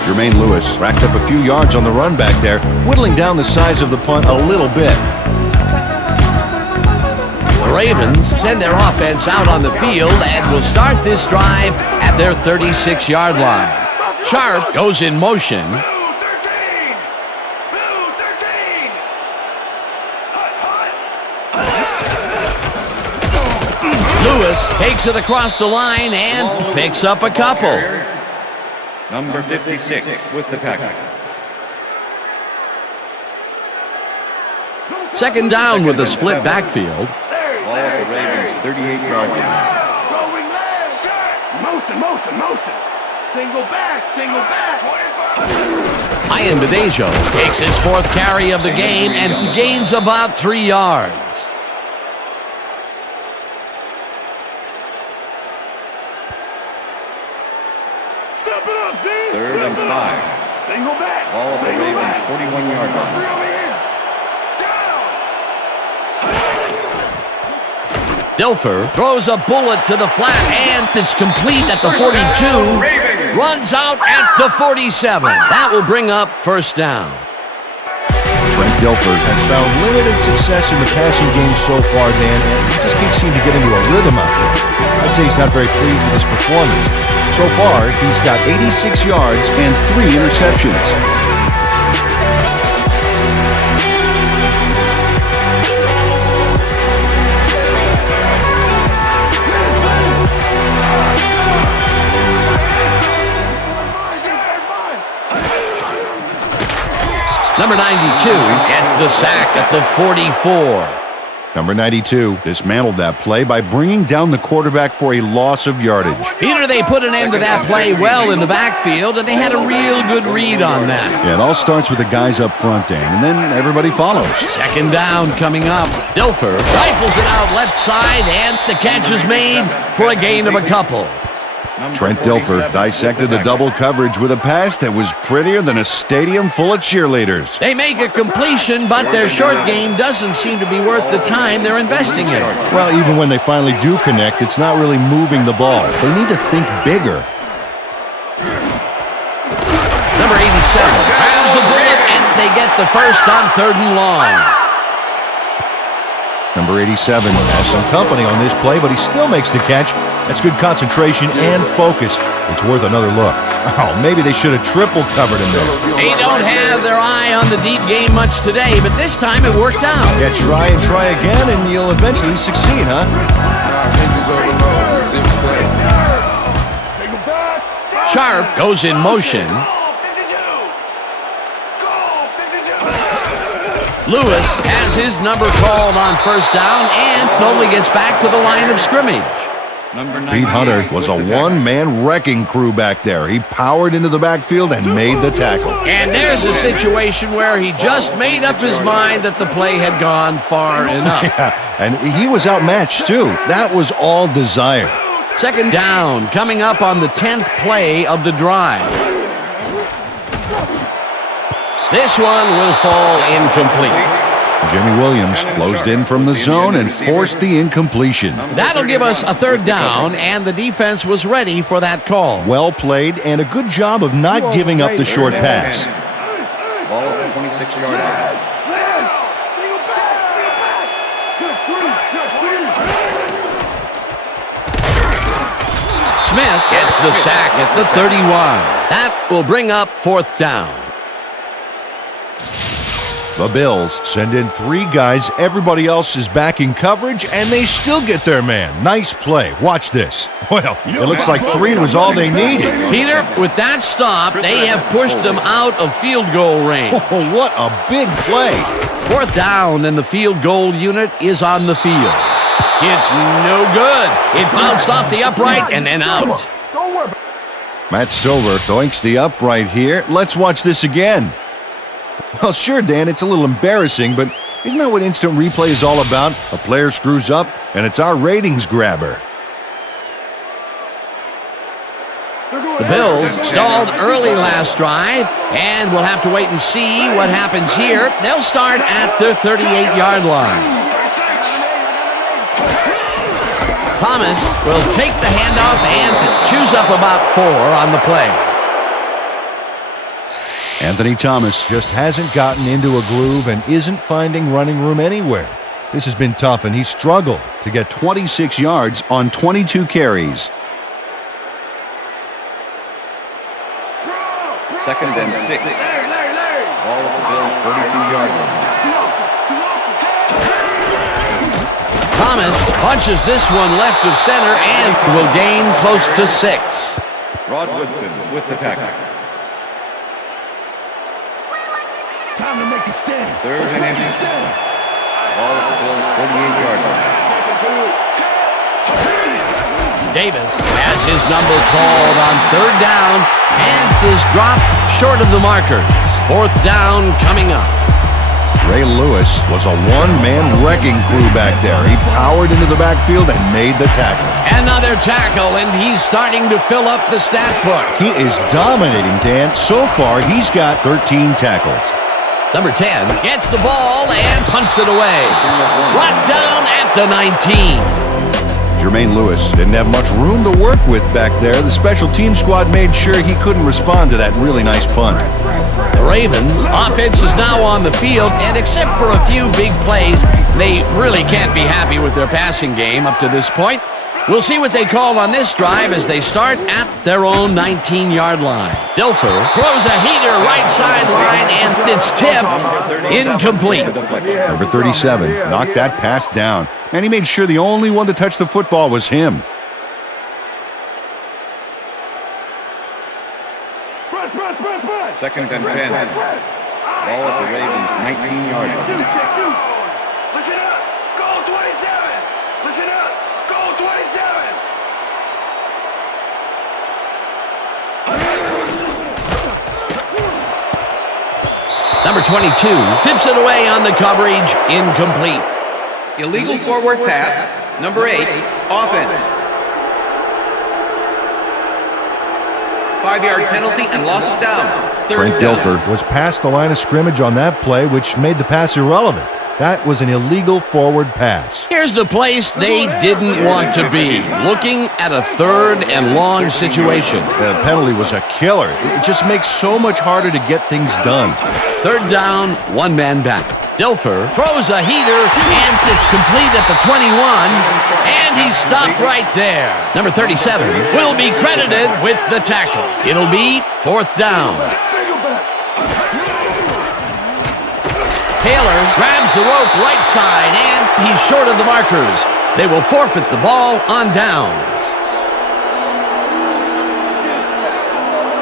Jermaine Lewis racked up a few yards on the run back there, whittling down the size of the punt a little bit. The Ravens send their offense out on the field and will start this drive at their 36-yard line. Sharp goes in motion. Lewis takes it across the line and picks up a couple. Number 56 with the tackle. Second down with a split backfield. All of the Ravens' 38-yard line. Rolling left. Motion. Single back. Ian Bedejo takes his fourth carry of the game and gains about 3 yards. Third and 5. Single back. All of the Ravens' 41-yard line. Dilfer throws a bullet to the flat, and it's complete at the 42. Runs out at the 47. That will bring up first down. Trent Dilfer has found limited success in the passing game so far, Dan, and he just can't seem to get into a rhythm out there. I'd say he's not very pleased with his performance. So far, he's got 86 yards and 3 interceptions. Number 92 gets the sack at the 44. Number 92 dismantled that play by bringing down the quarterback for a loss of yardage. Peter, they put an end to that play well in the backfield, and they had a real good read on that. Yeah, it all starts with the guys up front, Dan, and then everybody follows. Second down coming up. Dilfer rifles it out left side, and the catch is made for a gain of a couple. Trent Dilfer dissected the double coverage with a pass that was prettier than a stadium full of cheerleaders. They make a completion, but their short game doesn't seem to be worth the time they're investing in. Well, even when they finally do connect, it's not really moving the ball. They need to think bigger. Number 87 grabs the bullet, and they get the first on 3rd and long. Number 87 has some company on this play, but he still makes the catch. That's good concentration and focus. It's worth another look. Oh, maybe they should have triple covered him there. They don't have their eye on the deep game much today, but this time it worked out. Yeah, try and try again, and you'll eventually succeed, huh? Sharp goes in motion. Lewis has his number called on 1st down and only gets back to the line of scrimmage. Pete Hunter was a one-man wrecking crew back there. He powered into the backfield and made the tackle. And there's a situation where he just made up his mind that the play had gone far enough. Yeah, and he was outmatched, too. That was all desire. Second down coming up on the 10th play of the drive. This one will fall incomplete. Jimmy Williams closed in from the zone and forced the incompletion. That'll give us a 3rd down, and the defense was ready for that call. Well played, and a good job of not giving up the short pass. Ball at the 26-yard line. Smith gets the sack at the 31. That will bring up 4th down. The Bills send in 3 guys. Everybody else is back in coverage, and they still get their man. Nice play. Watch this. Well, it looks like 3 was all they needed. Peter, with that stop, they have pushed them out of field goal range. Oh, what a big play. 4th down, and the field goal unit is on the field. It's no good. It bounced off the upright and then out. Matt Silver doinks the upright here. Let's watch this again. Well, sure, Dan, it's a little embarrassing, but isn't that what instant replay is all about? A player screws up, and it's our ratings grabber. The Bills stalled early last drive, and we'll have to wait and see what happens here. They'll start at their 38-yard line. Thomas will take the handoff and chews up about 4 on the play. Anthony Thomas just hasn't gotten into a groove and isn't finding running room anywhere. This has been tough, and he struggled to get 26 yards on 22 carries. 2nd and 6. Ball at the Bills' 32-yard line. Thomas punches this one left of center and will gain close to 6. Rod Woodson with the tackle. Time to make a stand. 3rd and inches. Ball at the Bills' 48-yard line. Davis has his number called on 3rd down and is dropped short of the markers. 4th down coming up. Ray Lewis was a one-man wrecking crew back there. He powered into the backfield and made the tackle. Another tackle, and he's starting to fill up the stat book. He is dominating, Dan. So far, he's got 13 tackles. Number 10 gets the ball and punts it away. Brought down at the 19. Jermaine Lewis didn't have much room to work with back there. The special team squad made sure he couldn't respond to that really nice punt. The Ravens' offense is now on the field, and except for a few big plays, they really can't be happy with their passing game up to this point. We'll see what they call on this drive as they start at their own 19-yard line. Dilfer throws a heater right sideline, and it's tipped incomplete. Number 37 knocked that pass down, and he made sure the only one to touch the football was him. Second and 10. Ball at the Ravens' 19-yard line. Listen up! Goal 27! Listen up! Goal 27! Number 22 tips it away on the coverage, incomplete. Illegal forward pass, number 8, offense. 5-yard penalty and loss of down. Trent Dilfer was past the line of scrimmage on that play, which made the pass irrelevant. That was an illegal forward pass. Here's the place they didn't want to be, looking at a 3rd and long situation. The penalty was a killer. It just makes so much harder to get things done. 3rd down, 1 man back. Dilfer throws a heater, and it's complete at the 21, and he's stopped right there. Number 37 will be credited with the tackle. It'll be 4th down. Taylor grabs the rope right side, and he's short of the markers. They will forfeit the ball on downs.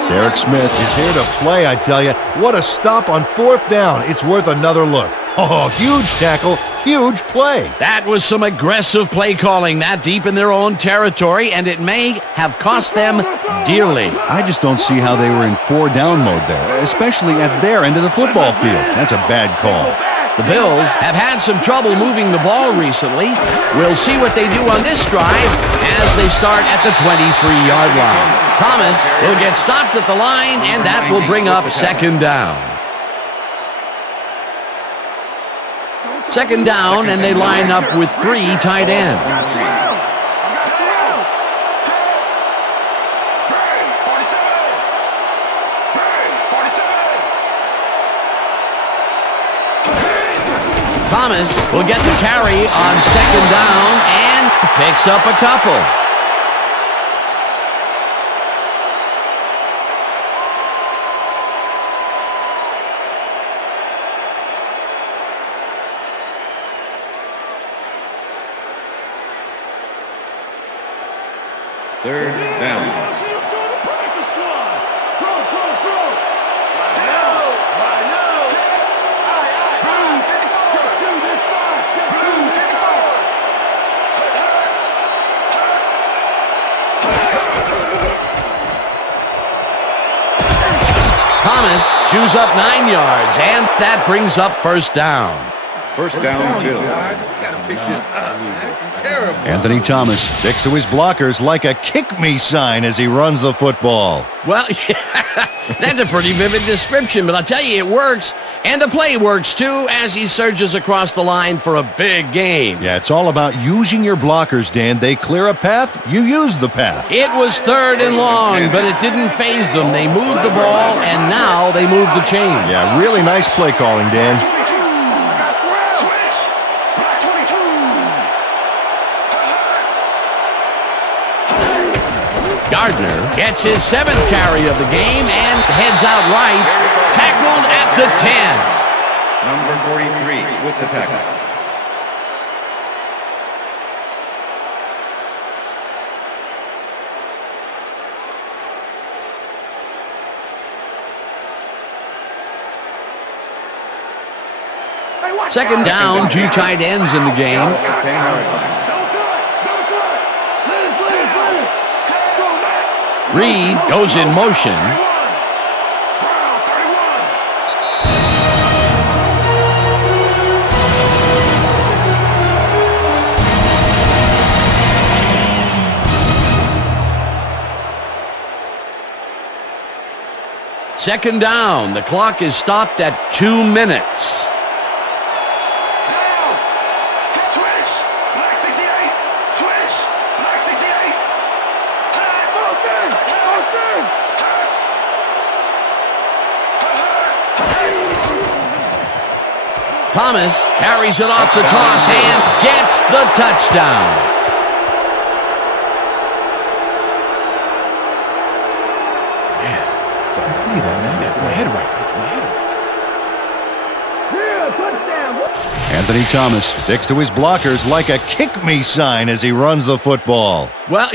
Derek Smith is here to play, I tell you. What a stop on 4th down. It's worth another look. Oh, huge tackle, huge play. That was some aggressive play calling that deep in their own territory, and it may have cost them dearly. I just don't see how they were in 4-down mode there, especially at their end of the football field. That's a bad call. The Bills have had some trouble moving the ball recently. We'll see what they do on this drive as they start at the 23-yard line. Thomas will get stopped at the line, and that will bring up 2nd down. 2nd down, and they line up with 3 tight ends. Thomas will get the carry on 2nd down and picks up a couple. Third down. Thomas chews up 9 yards, and that brings up 1st down. First down, 2. Anthony Thomas sticks to his blockers like a kick me sign as he runs the football. Well, yeah, that's a pretty vivid description, but I'll tell you, it works, and the play works too as he surges across the line for a big gain. Yeah, it's all about using your blockers, Dan. They clear a path, you use the path. It was 3rd and long, but it didn't faze them. They moved the ball, and now they move the chains. Yeah, really nice play calling, Dan. Gardner gets his 7th carry of the game and heads out right, tackled at the 10. Number 43 with the tackle. Second down, 2 tight ends in the game. At the 10-yard line. Reed goes in motion. Second down. The clock is stopped at 2 minutes. Thomas carries it off the toss and gets the touchdown. Anthony Thomas sticks to his blockers like a kick-me sign as he runs the football. Well,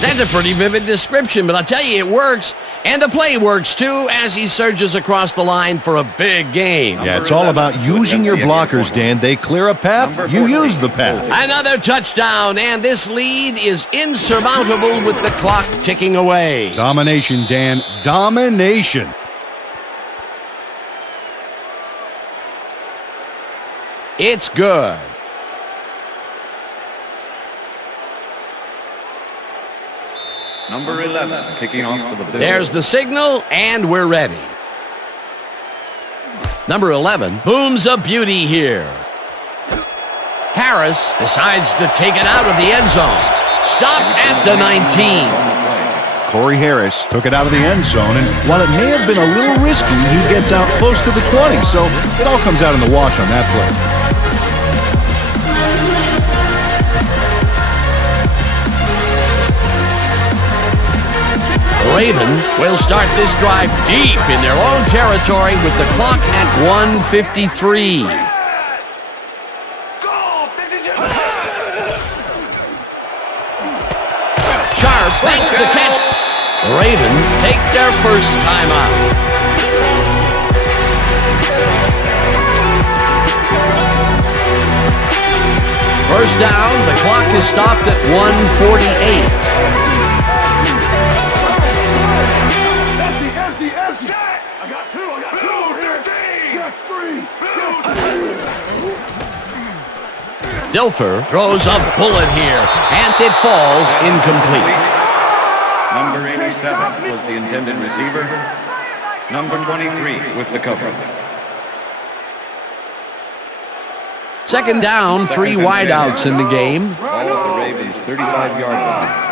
that's a pretty vivid description, but I'll tell you, it works. And the play works, too, as he surges across the line for a big gain. Yeah, it's all about using your blockers, Dan. They clear a path, you use the path. Another touchdown, and this lead is insurmountable with the clock ticking away. Domination, Dan. Domination. It's good. Number 11, kicking off for the Bills. There's the signal, and we're ready. Number 11 booms a beauty here. Harris decides to take it out of the end zone. Stopped at the 19. Corey Harris took it out of the end zone, and while it may have been a little risky, he gets out close to the 20, so it all comes out in the wash on that play. The Ravens will start this drive deep in their own territory with the clock at 1:53. Sharp makes the catch. The Ravens take their first timeout. First down, the clock is stopped at 1:48. Dilfer throws a bullet here, and it falls incomplete. Number 87 was the intended receiver. Number 23 with the coverage. Second down, three wideouts in the game. Ball at the Ravens' 35-yard line.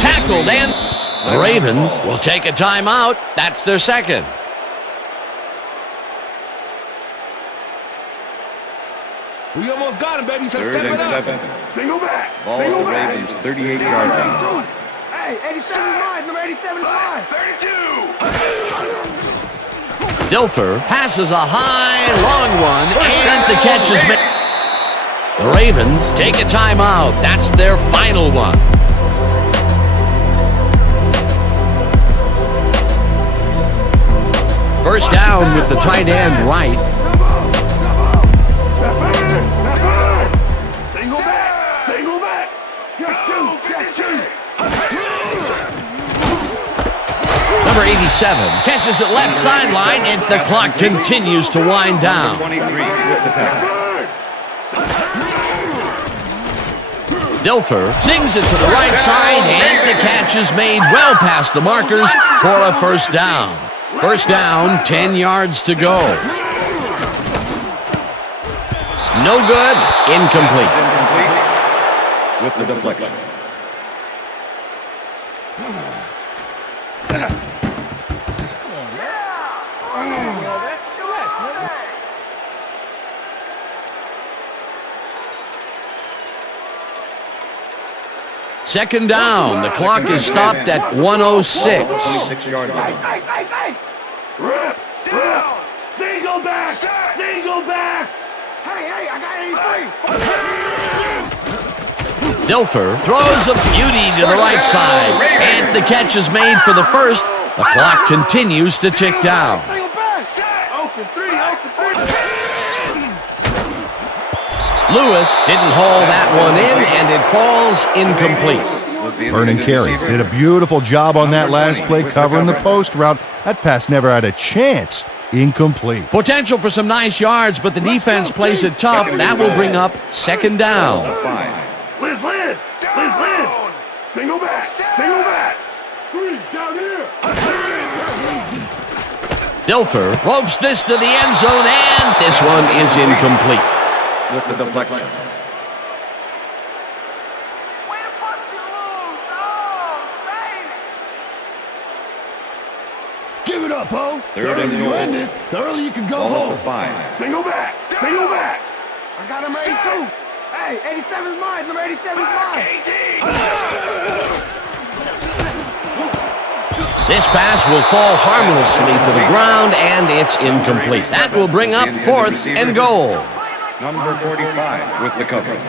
Tackled, and the Ravens will take a timeout. That's their second. We almost got him, baby. So 3rd and 7. Single back. Ball at the Ravens' 38-yard line. Hey, 87 is mine. Number 87 is mine. 32. Dilfer passes a high, long one, and the catch is made. The Ravens take a timeout. That's their final one. First down with the tight end right. Single back. Single back. Get two. Number 87 catches it left sideline, and the clock continues to wind down. 23 with the tackle. Dilfer sings it to the right side, and the catch is made well past the markers for a first down. First down, 10 yards to go. No good, incomplete. Incomplete with the deflection. Second down, the clock is stopped at 1:06. 26-yard line. Rip. Single back. Single back. Hey, I got 83. Dilfer throws a beauty to the right side, and the catch is made for the first. The clock continues to tick down. Single back. Open three. Lewis didn't haul that one in, and it falls incomplete. Vernon Carey did a beautiful job on that last play covering the post route. That pass never had a chance. Incomplete. Potential for some nice yards, but the defense plays it tough. That will bring up second down. Liz. Single back. Three, down here. Dilfer ropes this to the end zone, and this one is incomplete. With the deflection. Give it up, Bo. The Third and earlier you goal. end this, the earlier you can go Ball home. at the 5. Single back. Single back. I got him 82. Hey, 87 is mine. Number 87 is mine. This pass will fall harmlessly to the ground, and it's incomplete. That will bring up 4th and goal. Number 45 with the coverage.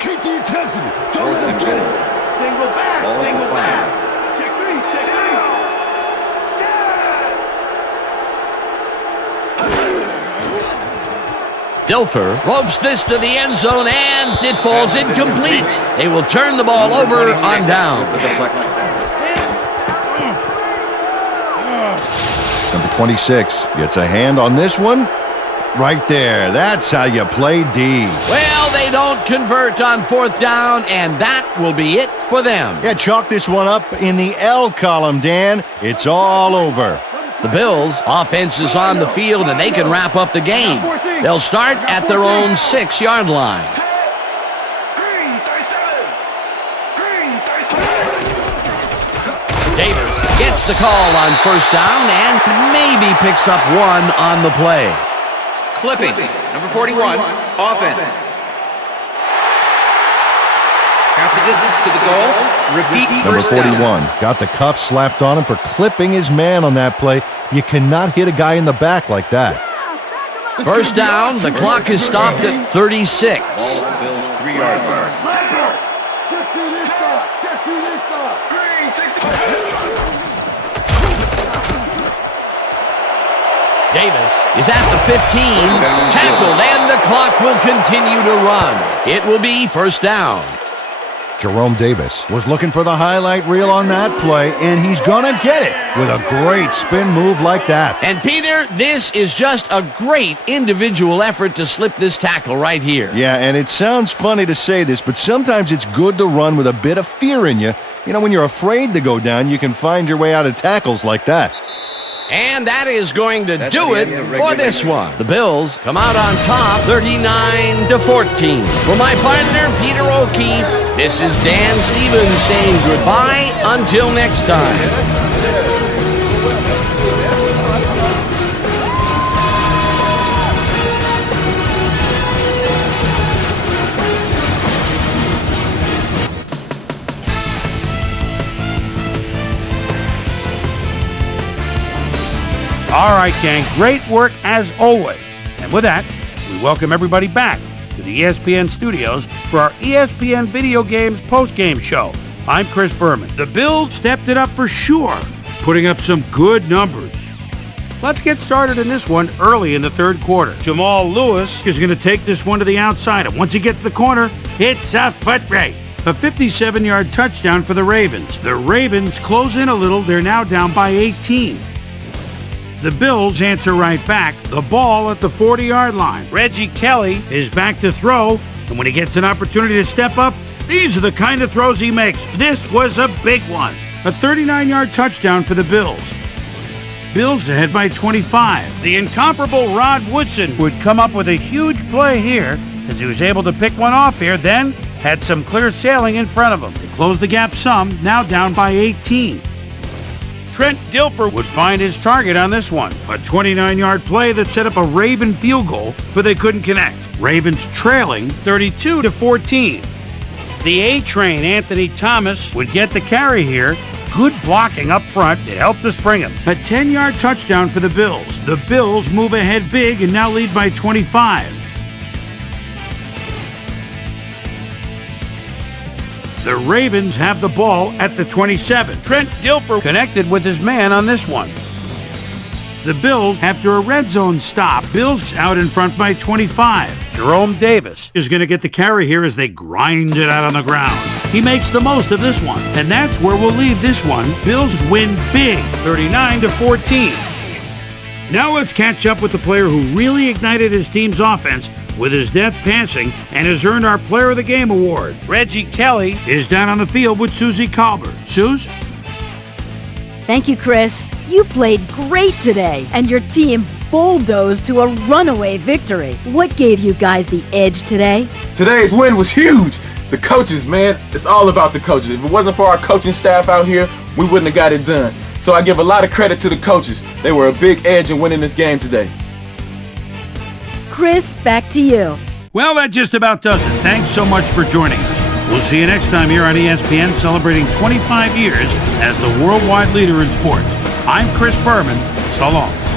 Keep the intensity. Don't let him get it. Single back. Ball at the Single 5. back. Check 3. Check 3. Dilfer ropes this to the end zone, and it falls incomplete. They will turn the ball over on down. The deflection. Number 26 gets a hand on this one. Right there. That's how you play D. Well, they don't convert on 4th down, and that will be it for them. Yeah, chalk this one up in the L column, Dan. It's all over. The Bills' offense is on the field, and they can wrap up the game. They'll start at their own 6-yard line. Davis gets the call on 1st down and maybe picks up 1 on the play. Clipping, number 41, offense. Half the distance to the goal. Repeat Number first 41 down. got the cuff slapped on him for clipping his man on that play. You cannot hit a guy in the back like that. 1st down, the clock is stopped at 36. Ball at the Bills' 3-yard line. Check through this side. Check through this side. Davis is at the 15, tackled, and the clock will continue to run. It will be 1st down. Jerome Davis was looking for the highlight reel on that play, and he's going to get it with a great spin move like that. And Peter, this is just a great individual effort to slip this tackle right here. Yeah, and it sounds funny to say this, but sometimes it's good to run with a bit of fear in you. You know, when you're afraid to go down, you can find your way out of tackles like that. And that is going to That's do the it end of for this regulation. one. The Bills come out on top 39-14. For my partner, Peter O'Keefe, this is Dan Stevens saying goodbye until next time. All right, gang, great work as always. And with that, we welcome everybody back to the ESPN studios for our ESPN Video Games post-game show. I'm Chris Berman. The Bills stepped it up for sure, putting up some good numbers. Let's get started in this one early in the 3rd quarter. Jamal Lewis is going to take this one to the outside, and once he gets the corner, it's a foot race. A 57-yard touchdown for the Ravens. The Ravens close in a little. They're now down by 18. The Bills answer right back. The ball at the 40-yard line. Reggie Kelly is back to throw, and when he gets an opportunity to step up, these are the kind of throws he makes. This was a big one. A 39-yard touchdown for the Bills. Bills ahead by 25. The incomparable Rod Woodson would come up with a huge play here as he was able to pick one off here, then had some clear sailing in front of him. They closed the gap some, now down by 18. Trent Dilfer would find his target on this one. A 29-yard play that set up a Raven field goal, but they couldn't connect. Ravens trailing 32-14. The A-Train, Anthony Thomas, would get the carry here. Good blocking up front. It helped to spring him. A 10-yard touchdown for the Bills. The Bills move ahead big and now lead by 25. The Ravens have the ball at the 27. Trent Dilfer connected with his man on this one. The Bills, after a red zone stop, Bills out in front by 25. Jerome Davis is going to get the carry here as they grind it out on the ground. He makes the most of this one, and that's where we'll leave this one. Bills win big, 39-14. Now let's catch up with the player who really ignited his team's offense with his depth passing and has earned our Player of the Game award. Reggie Kelly is down on the field with Susie Colbert. Suze? Thank you, Chris. You played great today, and your team bulldozed to a runaway victory. What gave you guys the edge today? Today's win was huge. The coaches, man, it's all about the coaches. If it wasn't for our coaching staff out here, we wouldn't have got it done. So I give a lot of credit to the coaches. They were a big edge in winning this game today. Chris, back to you. Well, that just about does it. Thanks so much for joining us. We'll see you next time here on ESPN, celebrating 25 years as the worldwide leader in sports. I'm Chris Berman. So long.